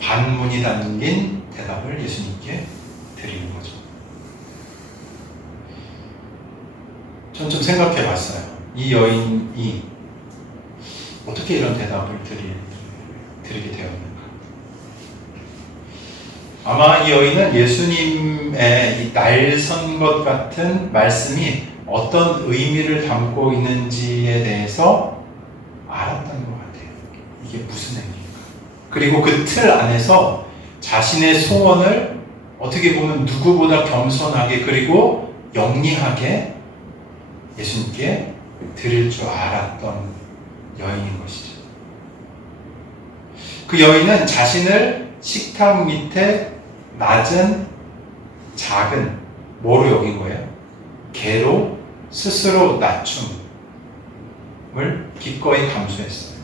반문이 담긴 대답을 예수님께 드리는 거죠. 전 좀 생각해 봤어요. 이 여인이 어떻게 이런 대답을 드리게 되었는가? 아마 이 여인은 예수님의 이 날선 것 같은 말씀이 어떤 의미를 담고 있는지에 대해서 알았던 것 같아요. 이게 무슨 의미인가? 그리고 그 틀 안에서 자신의 소원을 어떻게 보면 누구보다 겸손하게 그리고 영리하게 예수님께 드릴 줄 알았던 여인인 것이죠. 그 여인은 자신을 식탁 밑에 낮은 작은 뭐로 여긴 거예요? 개로 스스로 낮춤을 기꺼이 감수했어요.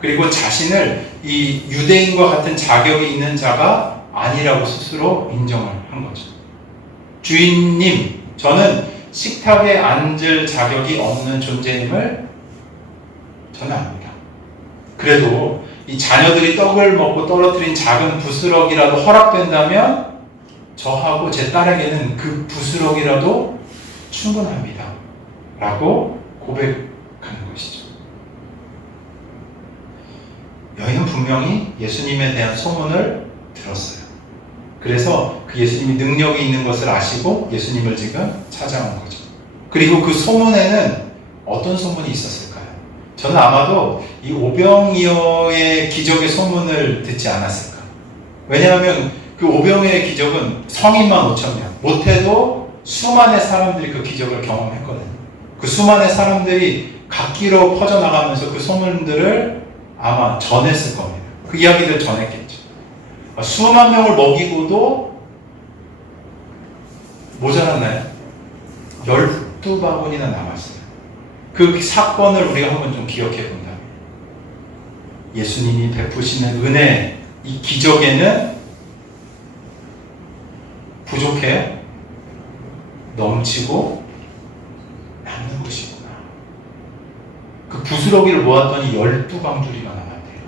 그리고 자신을 이 유대인과 같은 자격이 있는 자가 아니라고 스스로 인정을 한 거죠. 주인님, 저는 식탁에 앉을 자격이 없는 존재임을 저는 압니다. 그래도 이 자녀들이 떡을 먹고 떨어뜨린 작은 부스러기라도 허락된다면 저하고 제 딸에게는 그 부스러기라도 충분합니다. 라고 고백하는 것이죠. 여인은 분명히 예수님에 대한 소문을 들었어요. 그래서 그 예수님이 능력이 있는 것을 아시고 예수님을 지금 찾아온 거죠. 그리고 그 소문에는 어떤 소문이 있었을까요? 저는 아마도 이 오병이어의 기적의 소문을 듣지 않았을까. 왜냐하면 그 오병이어의 기적은 성인만 5,000명, 못해도 수많은 사람들이 그 기적을 경험했거든요. 그 수많은 사람들이 각기로 퍼져나가면서 그 소문들을 아마 전했을 겁니다. 그 이야기를 전했겠죠. 수만 명을 먹이고도 모자랐나요? 12바구니나 남았어요. 그 사건을 우리가 한번 좀 기억해 본다면 예수님이 베푸시는 은혜, 이 기적에는 부족해요? 넘치고 남는 것이구나. 그 부스러기를 모았더니 12방줄이가 남았대요.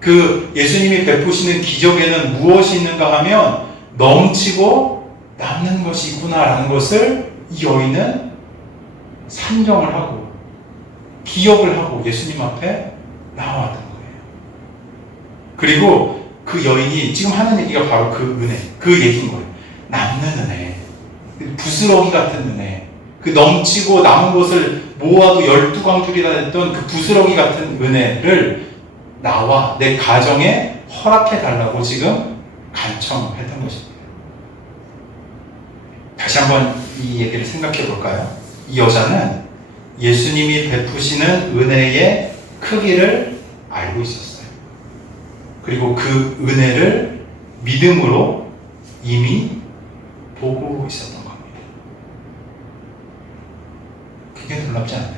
그 예수님이 베푸시는 기적에는 무엇이 있는가 하면 넘치고 남는 것이 있구나라는 것을 이 여인은 산정을 하고 기억을 하고 예수님 앞에 나왔던 거예요. 그리고 그 여인이 지금 하는 얘기가 바로 그 은혜, 그 얘기인 거예요. 남는 은혜, 부스러기 같은 은혜, 그 넘치고 남은 것을 모아도 12광줄이나 됐던 그 부스러기 같은 은혜를 나와 내 가정에 허락해 달라고 지금 간청했던 것입니다. 다시 한번 이 얘기를 생각해 볼까요? 이 여자는 예수님이 베푸시는 은혜의 크기를 알고 있었어요. 그리고 그 은혜를 믿음으로 이미 보고 있었던 겁니다. 그게 놀랍지 않나요?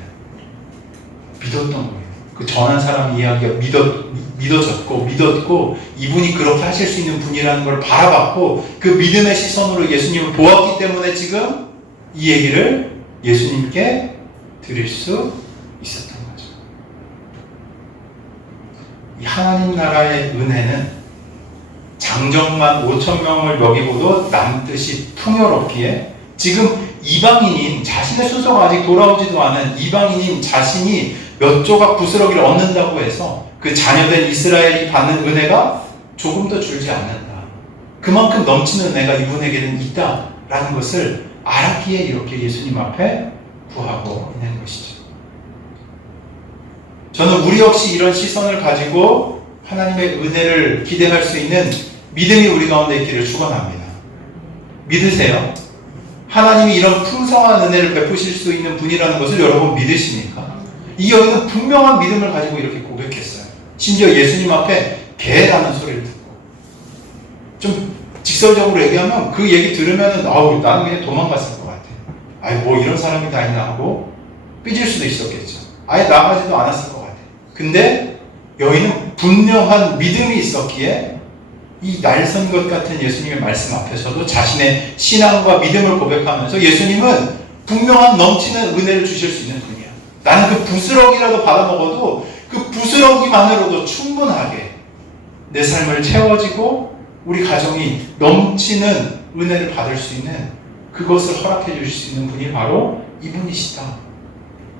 믿었던 거예요. 그 전한 사람 이야기가 믿었고 이분이 그렇게 하실 수 있는 분이라는 걸 바라봤고 그 믿음의 시선으로 예수님을 보았기 때문에 지금 이 얘기를 예수님께 드릴 수 있었던 거죠. 이 하나님 나라의 은혜는 장정만 5,000명을 먹이고도 남뜻이 풍요롭기에 지금 이방인인 자신의 순서가 아직 돌아오지도 않은 이방인인 자신이 몇 조각 부스러기를 얻는다고 해서 그 자녀된 이스라엘이 받는 은혜가 조금 더 줄지 않는다. 그만큼 넘치는 은혜가 이분에게는 있다라는 것을 알았기에 이렇게 예수님 앞에 구하고 있는 것이죠. 저는 우리 역시 이런 시선을 가지고 하나님의 은혜를 기대할 수 있는 믿음이 우리 가운데 있기를 축원합니다. 믿으세요? 하나님이 이런 풍성한 은혜를 베푸실 수 있는 분이라는 것을 여러분 믿으십니까? 이 여인은 분명한 믿음을 가지고 이렇게 고백했어요. 심지어 예수님 앞에 개라는 소리를 듣고. 좀 직설적으로 얘기하면 그 얘기 들으면 나는 그냥 도망갔을 것 같아. 아니 뭐 이런 사람이 다 있나 하고 삐질 수도 있었겠죠. 아예 나가지도 않았을 것 같아. 근데 여인은 분명한 믿음이 있었기에 이 날선 것 같은 예수님의 말씀 앞에서도 자신의 신앙과 믿음을 고백하면서 예수님은 분명한 넘치는 은혜를 주실 수 있는 분이야. 나는 그 부스러기라도 받아먹어도 그 부스러기만으로도 충분하게 내 삶을 채워지고 우리 가정이 넘치는 은혜를 받을 수 있는 그것을 허락해 주실 수 있는 분이 바로 이분이시다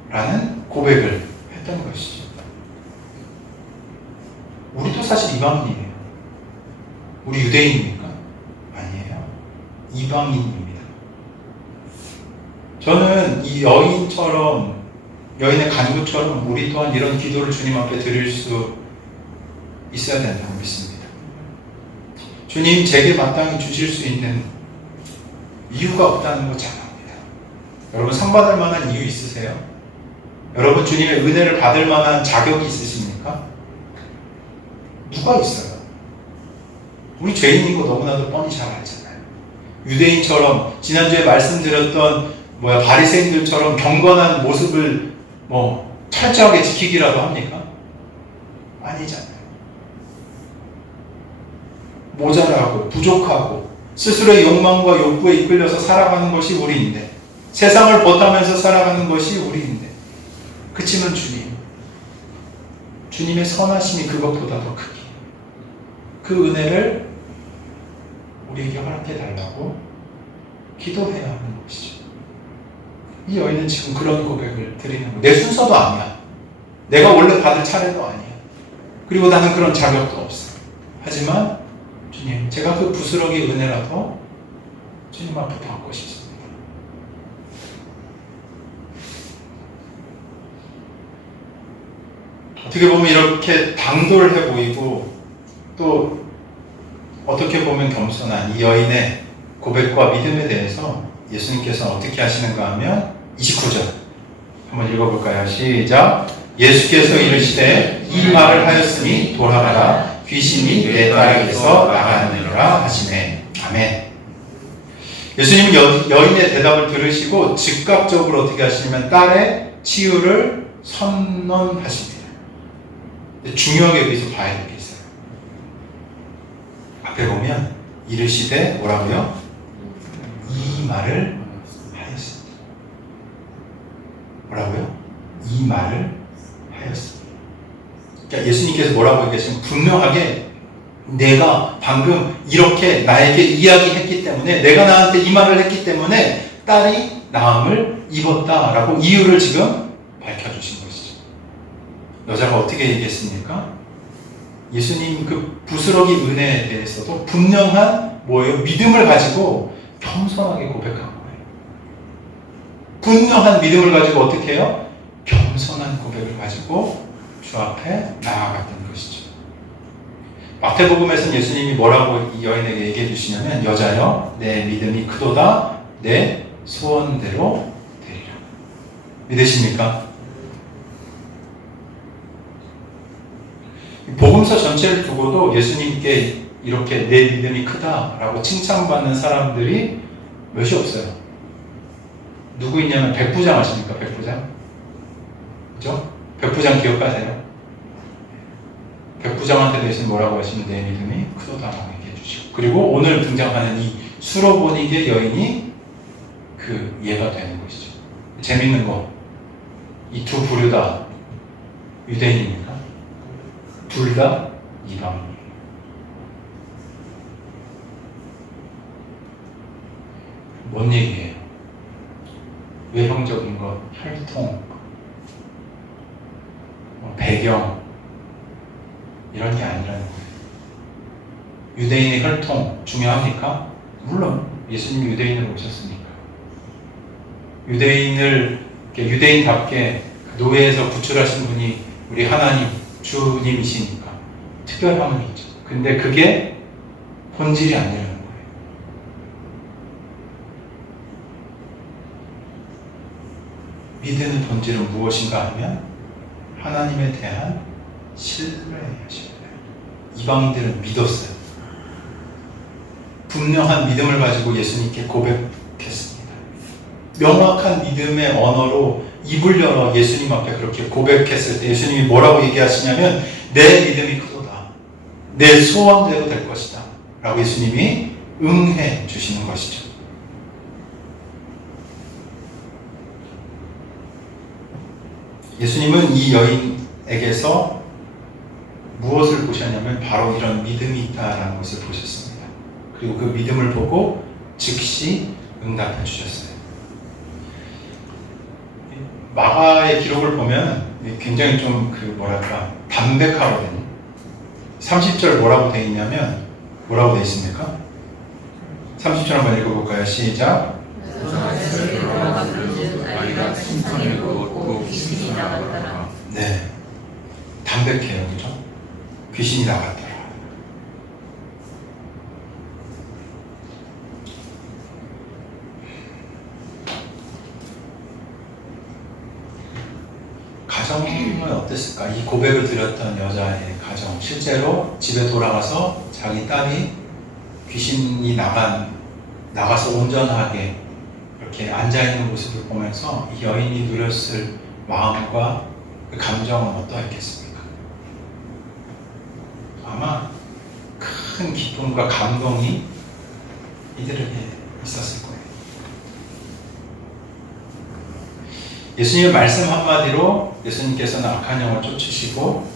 라는 고백을 했던 것이죠. 우리도 사실 이방인이에요. 우리 유대인입니까? 아니에요. 이방인입니다. 저는 이 여인의 간구처럼 우리 또한 이런 기도를 주님 앞에 드릴 수 있어야 된다고 믿습니다. 주님, 제게 마땅히 주실 수 있는 이유가 없다는 거 잘 압니다. 여러분 상 받을 만한 이유 있으세요? 여러분 주님의 은혜를 받을 만한 자격이 있으십니까? 누가 있어요? 우리 죄인인 거 너무나도 뻔히 잘 알잖아요. 유대인처럼 지난주에 말씀드렸던 바리새인들처럼 경건한 모습을 철저하게 지키기라도 합니까? 아니잖아요. 모자라고 부족하고 스스로의 욕망과 욕구에 이끌려서 살아가는 것이 우리인데 세상을 벗하면서 살아가는 것이 우리인데 그치만 주님의 선하심이 그것보다 더 크기 그 은혜를 우리에게 허락해 달라고 기도해야 하는 것이죠. 이 여인은 지금 그런 고백을 드리는 거예요. 내 순서도 아니야. 내가 원래 받을 차례도 아니야. 그리고 나는 그런 자격도 없어. 하지만 주님, 제가 그 부스러기 은혜라도 주님 앞에 받고 싶습니다. 어떻게 보면 이렇게 당돌해 보이고 또 어떻게 보면 겸손한 이 여인의 고백과 믿음에 대해서 예수님께서 어떻게 하시는가 하면 29절 한번 읽어볼까요? 시작. 예수께서 이르시되 이 말을 하였으니 돌아가라 귀신이 내 딸에게서 나가느니라 하시네. 아멘. 예수님은 여인의 대답을 들으시고 즉각적으로 어떻게 하시냐면 딸의 치유를 선언하십니다. 중요하게 여기서 봐야 될 게 있어요. 앞에 보면 이르시되 뭐라고요? 이 말을 하였습니다. 뭐라고요? 이 말을 하였습니다. 그러니까 예수님께서 뭐라고 얘기하시면 분명하게 내가 방금 이렇게 나에게 이야기했기 때문에 내가 나한테 이 말을 했기 때문에 딸이 나음을 입었다라고 이유를 지금 밝혀주신 것이죠. 여자가 어떻게 얘기했습니까? 예수님 그 부스러기 은혜에 대해서도 분명한 믿음을 가지고 겸손하게 고백한 거예요. 분명한 믿음을 가지고 어떻게 해요? 겸손한 고백을 가지고 주 앞에 나아갔던 것이죠. 마태복음에서는 예수님이 뭐라고 이 여인에게 얘기해 주시냐면 여자여 내 믿음이 크도다 내 소원대로 되리라. 믿으십니까? 복음서 전체를 두고도 예수님께 이렇게 내 믿음이 크다라고 칭찬받는 사람들이 몇이 없어요. 누구 있냐면 백부장 아십니까? 백부장? 그죠? 백부장 기억하세요? 부장한테 대해서 뭐라고 하시면 내 믿음이 크도다라고 얘기해 주시고, 그리고 오늘 등장하는 이 수로보니게 여인이 그 예가 되는 것이죠. 재밌는 거, 이 두 부류 다 유대인입니까? 둘 다 이방인이에요. 뭔 얘기예요? 외형적인 것, 혈통, 배경, 이런 게 아니라는 거예요. 유대인의 혈통 중요합니까? 물론 예수님이 유대인으로 오셨으니까. 유대인답게 노예에서 구출하신 분이 우리 하나님 주님이시니까 특별함은 있죠. 근데 그게 본질이 아니라는 거예요. 믿음의 본질은 무엇인가 하면 하나님에 대한 신뢰하십니다. 이방인들은 믿었어요. 분명한 믿음을 가지고 예수님께 고백했습니다. 명확한 믿음의 언어로 입을 열어 예수님 앞에 그렇게 고백했을 때 예수님이 뭐라고 얘기하시냐면 내 믿음이 크도다. 내 소원대로 될 것이다. 라고 예수님이 응해 주시는 것이죠. 예수님은 이 여인에게서 무엇을 보셨냐면 바로 이런 믿음이 있다라는 것을 보셨습니다. 그리고 그 믿음을 보고 즉시 응답해 주셨어요. 마가의 기록을 보면 굉장히 좀 담백하거든요. 30절 뭐라고 되어 있냐면 뭐라고 되어 있습니까? 30절 한번 읽어볼까요? 시작. 아이가 심상에 누웠고 귀신이 나갔더라. 네, 담백해요, 그죠? 귀신이 나갔더라. 가정은 어땠을까? 이 고백을 드렸던 여자의 가정, 실제로 집에 돌아가서 자기 딸이 귀신이 나가서 온전하게 이렇게 앉아있는 모습을 보면서 이 여인이 누렸을 마음과 그 감정은 어떠했겠습니까? 아마 큰 기쁨과 감동이 이들에게 있었을 거예요. 예수님의 말씀 한마디로 예수님께서는 악한 영을 쫓으시고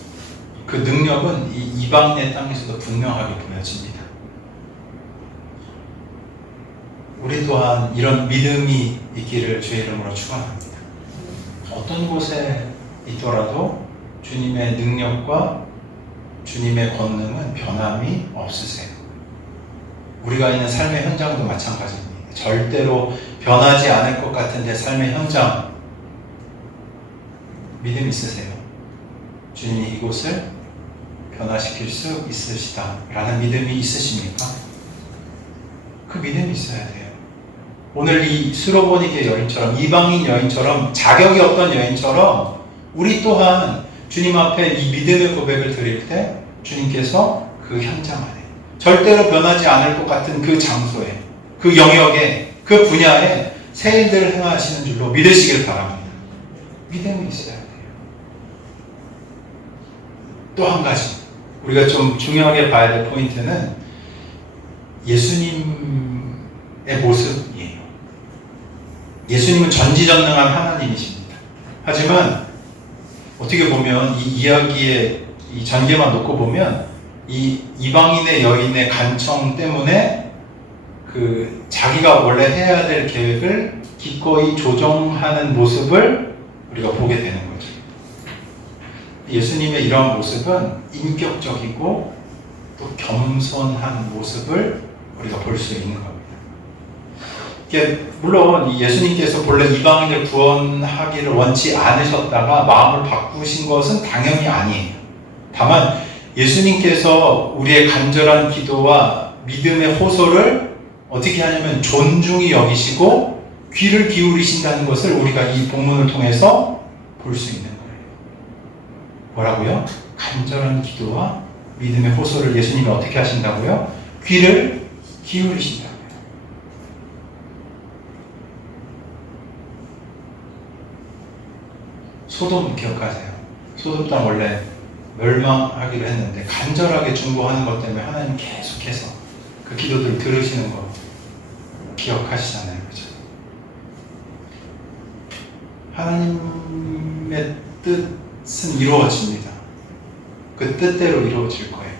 그 능력은 이 이방인의 땅에서도 분명하게 보여집니다. 우리 또한 이런 믿음이 있기를 주의 이름으로 축원합니다. 어떤 곳에 있더라도 주님의 능력과 주님의 권능은 변함이 없으세요. 우리가 있는 삶의 현장도 마찬가지입니다. 절대로 변하지 않을 것 같은 내 삶의 현장, 믿음 있으세요? 주님이 이곳을 변화시킬 수 있으시다 라는 믿음이 있으십니까? 그 믿음이 있어야 돼요. 오늘 이 수로보니게 여인처럼, 이방인 여인처럼, 자격이 없던 여인처럼 우리 또한 주님 앞에 이 믿음의 고백을 드릴 때 주님께서 그 현장 안에 절대로 변하지 않을 것 같은 그 장소에, 그 영역에, 그 분야에 새 일들을 행하시는 줄로 믿으시길 바랍니다. 믿음이 있어야 돼요. 또 한 가지 우리가 좀 중요하게 봐야 될 포인트는 예수님의 모습이에요. 예수님은 전지전능한 하나님이십니다. 하지만 어떻게 보면 이 이야기의 이 전개만 놓고 보면 이 이방인의 여인의 간청 때문에 그 자기가 원래 해야 될 계획을 기꺼이 조정하는 모습을 우리가 보게 되는 거죠. 예수님의 이러한 모습은 인격적이고 또 겸손한 모습을 우리가 볼 수 있는 겁니다. 이게 물론 예수님께서 본래 이방인을 구원하기를 원치 않으셨다가 마음을 바꾸신 것은 당연히 아니에요. 다만 예수님께서 우리의 간절한 기도와 믿음의 호소를 어떻게 하냐면 존중히 여기시고 귀를 기울이신다는 것을 우리가 이 본문을 통해서 볼 수 있는 거예요. 뭐라고요? 간절한 기도와 믿음의 호소를 예수님이 어떻게 하신다고요? 귀를 기울이신다고요. 소돔 기억하세요? 소돔 땅 원래 멸망하기로 했는데 간절하게 중보하는 것 때문에 하나님 계속해서 그 기도들을 들으시는 거 기억하시잖아요. 그죠? 하나님의 뜻은 이루어집니다. 그 뜻대로 이루어질 거예요.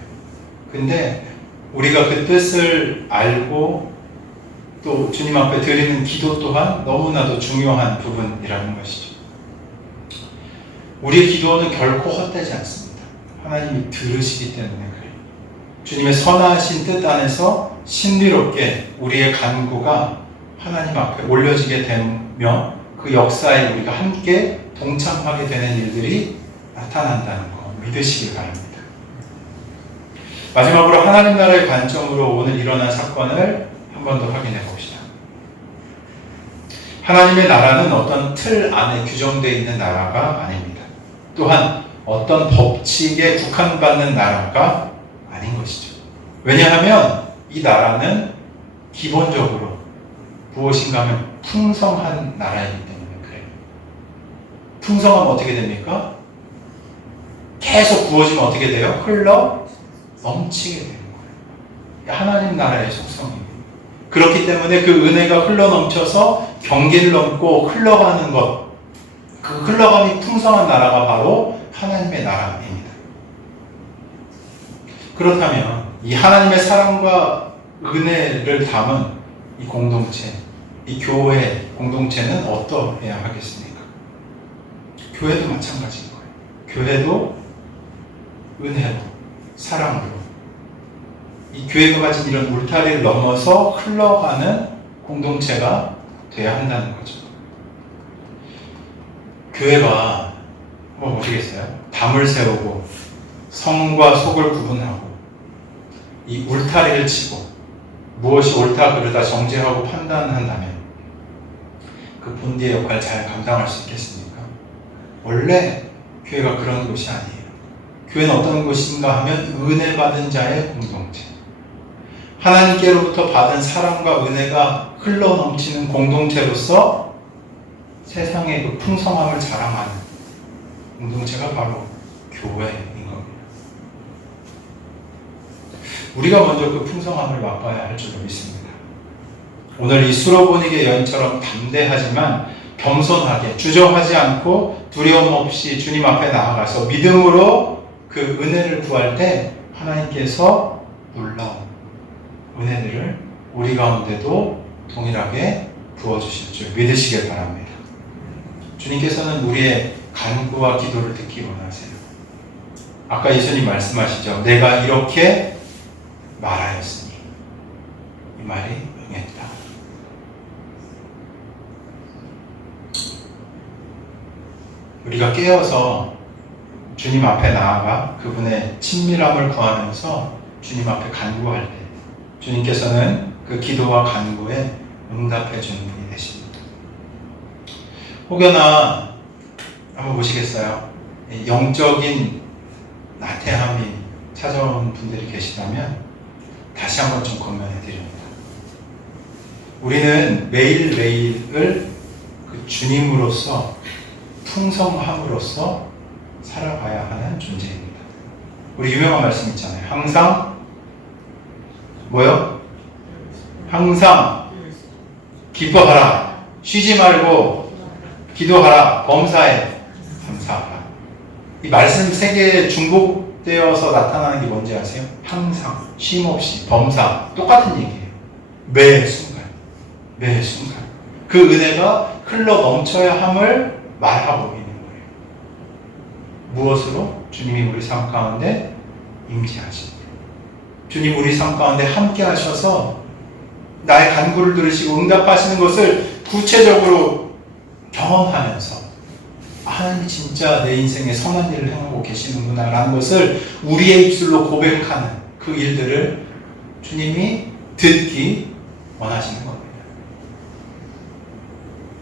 근데 우리가 그 뜻을 알고 또 주님 앞에 드리는 기도 또한 너무나도 중요한 부분이라는 것이죠. 우리의 기도는 결코 헛되지 않습니다. 하나님이 들으시기 때문에 그래요. 주님의 선하신 뜻 안에서 신비롭게 우리의 간구가 하나님 앞에 올려지게 되며 그 역사에 우리가 함께 동참하게 되는 일들이 나타난다는 거 믿으시기 바랍니다. 마지막으로 하나님 나라의 관점으로 오늘 일어난 사건을 한 번 더 확인해 봅시다. 하나님의 나라는 어떤 틀 안에 규정되어 있는 나라가 아닙니다. 또한 어떤 법칙에 국한받는 나라가 아닌 것이죠. 왜냐하면 이 나라는 기본적으로 무엇인가 하면 풍성한 나라이기 때문에 그래요. 풍성하면 어떻게 됩니까? 계속 부어지면 어떻게 돼요? 흘러 넘치게 되는 거예요. 하나님 나라의 속성입니다. 그렇기 때문에 그 은혜가 흘러 넘쳐서 경계를 넘고 흘러가는 것, 그 흘러감이 풍성한 나라가 바로 하나님의 나라입니다. 그렇다면 이 하나님의 사랑과 은혜를 담은 이 공동체, 이 교회 공동체는 어떠해야 하겠습니까? 교회도 마찬가지인 거예요. 교회도 은혜로, 사랑으로 이 교회가 가진 이런 울타리를 넘어서 흘러가는 공동체가 돼야 한다는 거죠. 교회가 뭐 모르겠어요. 담을 세우고 성과 속을 구분하고 이 울타리를 치고 무엇이 옳다 그르다 정죄하고 판단한다면 그 본디의 역할을 잘 감당할 수 있겠습니까? 원래 교회가 그런 곳이 아니에요. 교회는 어떤 곳인가 하면 은혜 받은 자의 공동체, 하나님께로부터 받은 사랑과 은혜가 흘러 넘치는 공동체로서 세상의 그 풍성함을 자랑하는 공동체가 바로 교회인 겁니다. 우리가 먼저 그 풍성함을 맛봐야 할 줄로 믿습니다. 오늘 이 수로보니게 여인처럼 담대하지만 겸손하게 주저하지 않고 두려움 없이 주님 앞에 나아가서 믿음으로 그 은혜를 구할 때 하나님께서 놀라운 은혜들을 우리 가운데도 동일하게 부어주실 줄 믿으시길 바랍니다. 주님께서는 우리의 간구와 기도를 듣기 원하세요. 아까 예수님 말씀하시죠. 내가 이렇게 말하였으니 이 말이 응했다. 우리가 깨어서 주님 앞에 나아가 그분의 친밀함을 구하면서 주님 앞에 간구할 때 주님께서는 그 기도와 간구에 응답해 주는 분이 되십니다. 혹여나 한번 보시겠어요? 영적인 나태함이 찾아온 분들이 계시다면 다시 한번 좀 권면해 드립니다. 우리는 매일매일을 그 주님으로서 풍성함으로써 살아가야 하는 존재입니다. 우리 유명한 말씀 있잖아요. 항상 뭐요? 항상 기뻐하라. 쉬지 말고 기도하라. 범사에 감사하라. 이 말씀 세 개에 중복되어서 나타나는 게 뭔지 아세요? 항상, 쉼없이, 범사. 똑같은 얘기예요. 매 순간. 매 순간. 그 은혜가 흘러 넘쳐야 함을 말하고 있는 거예요. 무엇으로? 주님이 우리 삶 가운데 임재하십니다. 주님 우리 삶 가운데 함께 하셔서 나의 간구를 들으시고 응답하시는 것을 구체적으로 경험하면서 하나님이 진짜 내 인생에 선한 일을 행하고 계시는구나 라는 것을 우리의 입술로 고백하는 그 일들을 주님이 듣기 원하시는 겁니다.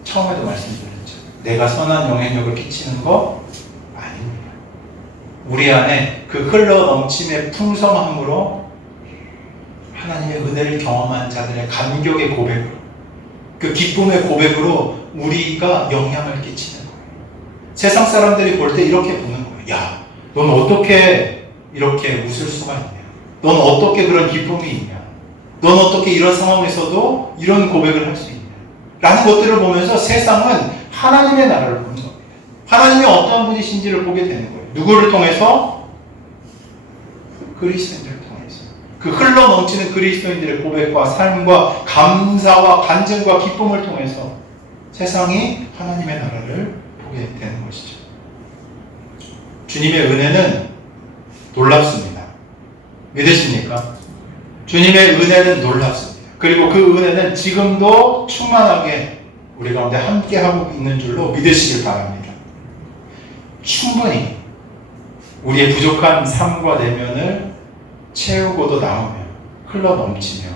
처음에도 말씀드렸죠. 내가 선한 영향력을 끼치는 거 아닙니다. 우리 안에 그 흘러 넘침의 풍성함으로 하나님의 은혜를 경험한 자들의 감격의 고백으로, 그 기쁨의 고백으로 우리가 영향을 끼치는 거예요. 세상 사람들이 볼 때 이렇게 보는 거예요. 야, 넌 어떻게 이렇게 웃을 수가 있냐? 넌 어떻게 그런 기쁨이 있냐? 넌 어떻게 이런 상황에서도 이런 고백을 할 수 있냐? 라는 것들을 보면서 세상은 하나님의 나라를 보는 겁니다. 하나님이 어떠한 분이신지를 보게 되는 거예요. 누구를 통해서? 그리스도인들을 통해서. 그 흘러 넘치는 그리스도인들의 고백과 삶과 감사와 간증과 기쁨을 통해서 세상이 하나님의 나라를 보게 되는 것이죠. 주님의 은혜는 놀랍습니다. 믿으십니까? 주님의 은혜는 놀랍습니다. 그리고 그 은혜는 지금도 충만하게 우리 가운데 함께하고 있는 줄로 믿으시길 바랍니다. 충분히 우리의 부족한 삶과 내면을 채우고도 나오며 흘러 넘치며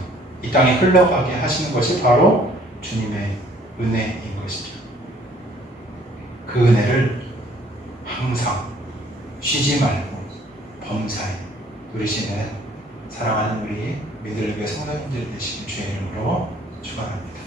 이 땅에 흘러가게 하시는 것이 바로 주님의 은혜인 것이죠. 그 은혜를 항상 쉬지 말고 범사에 누리시는 사랑하는 우리 믿음의 성도님들 되시길 주의 이름으로 축원합니다.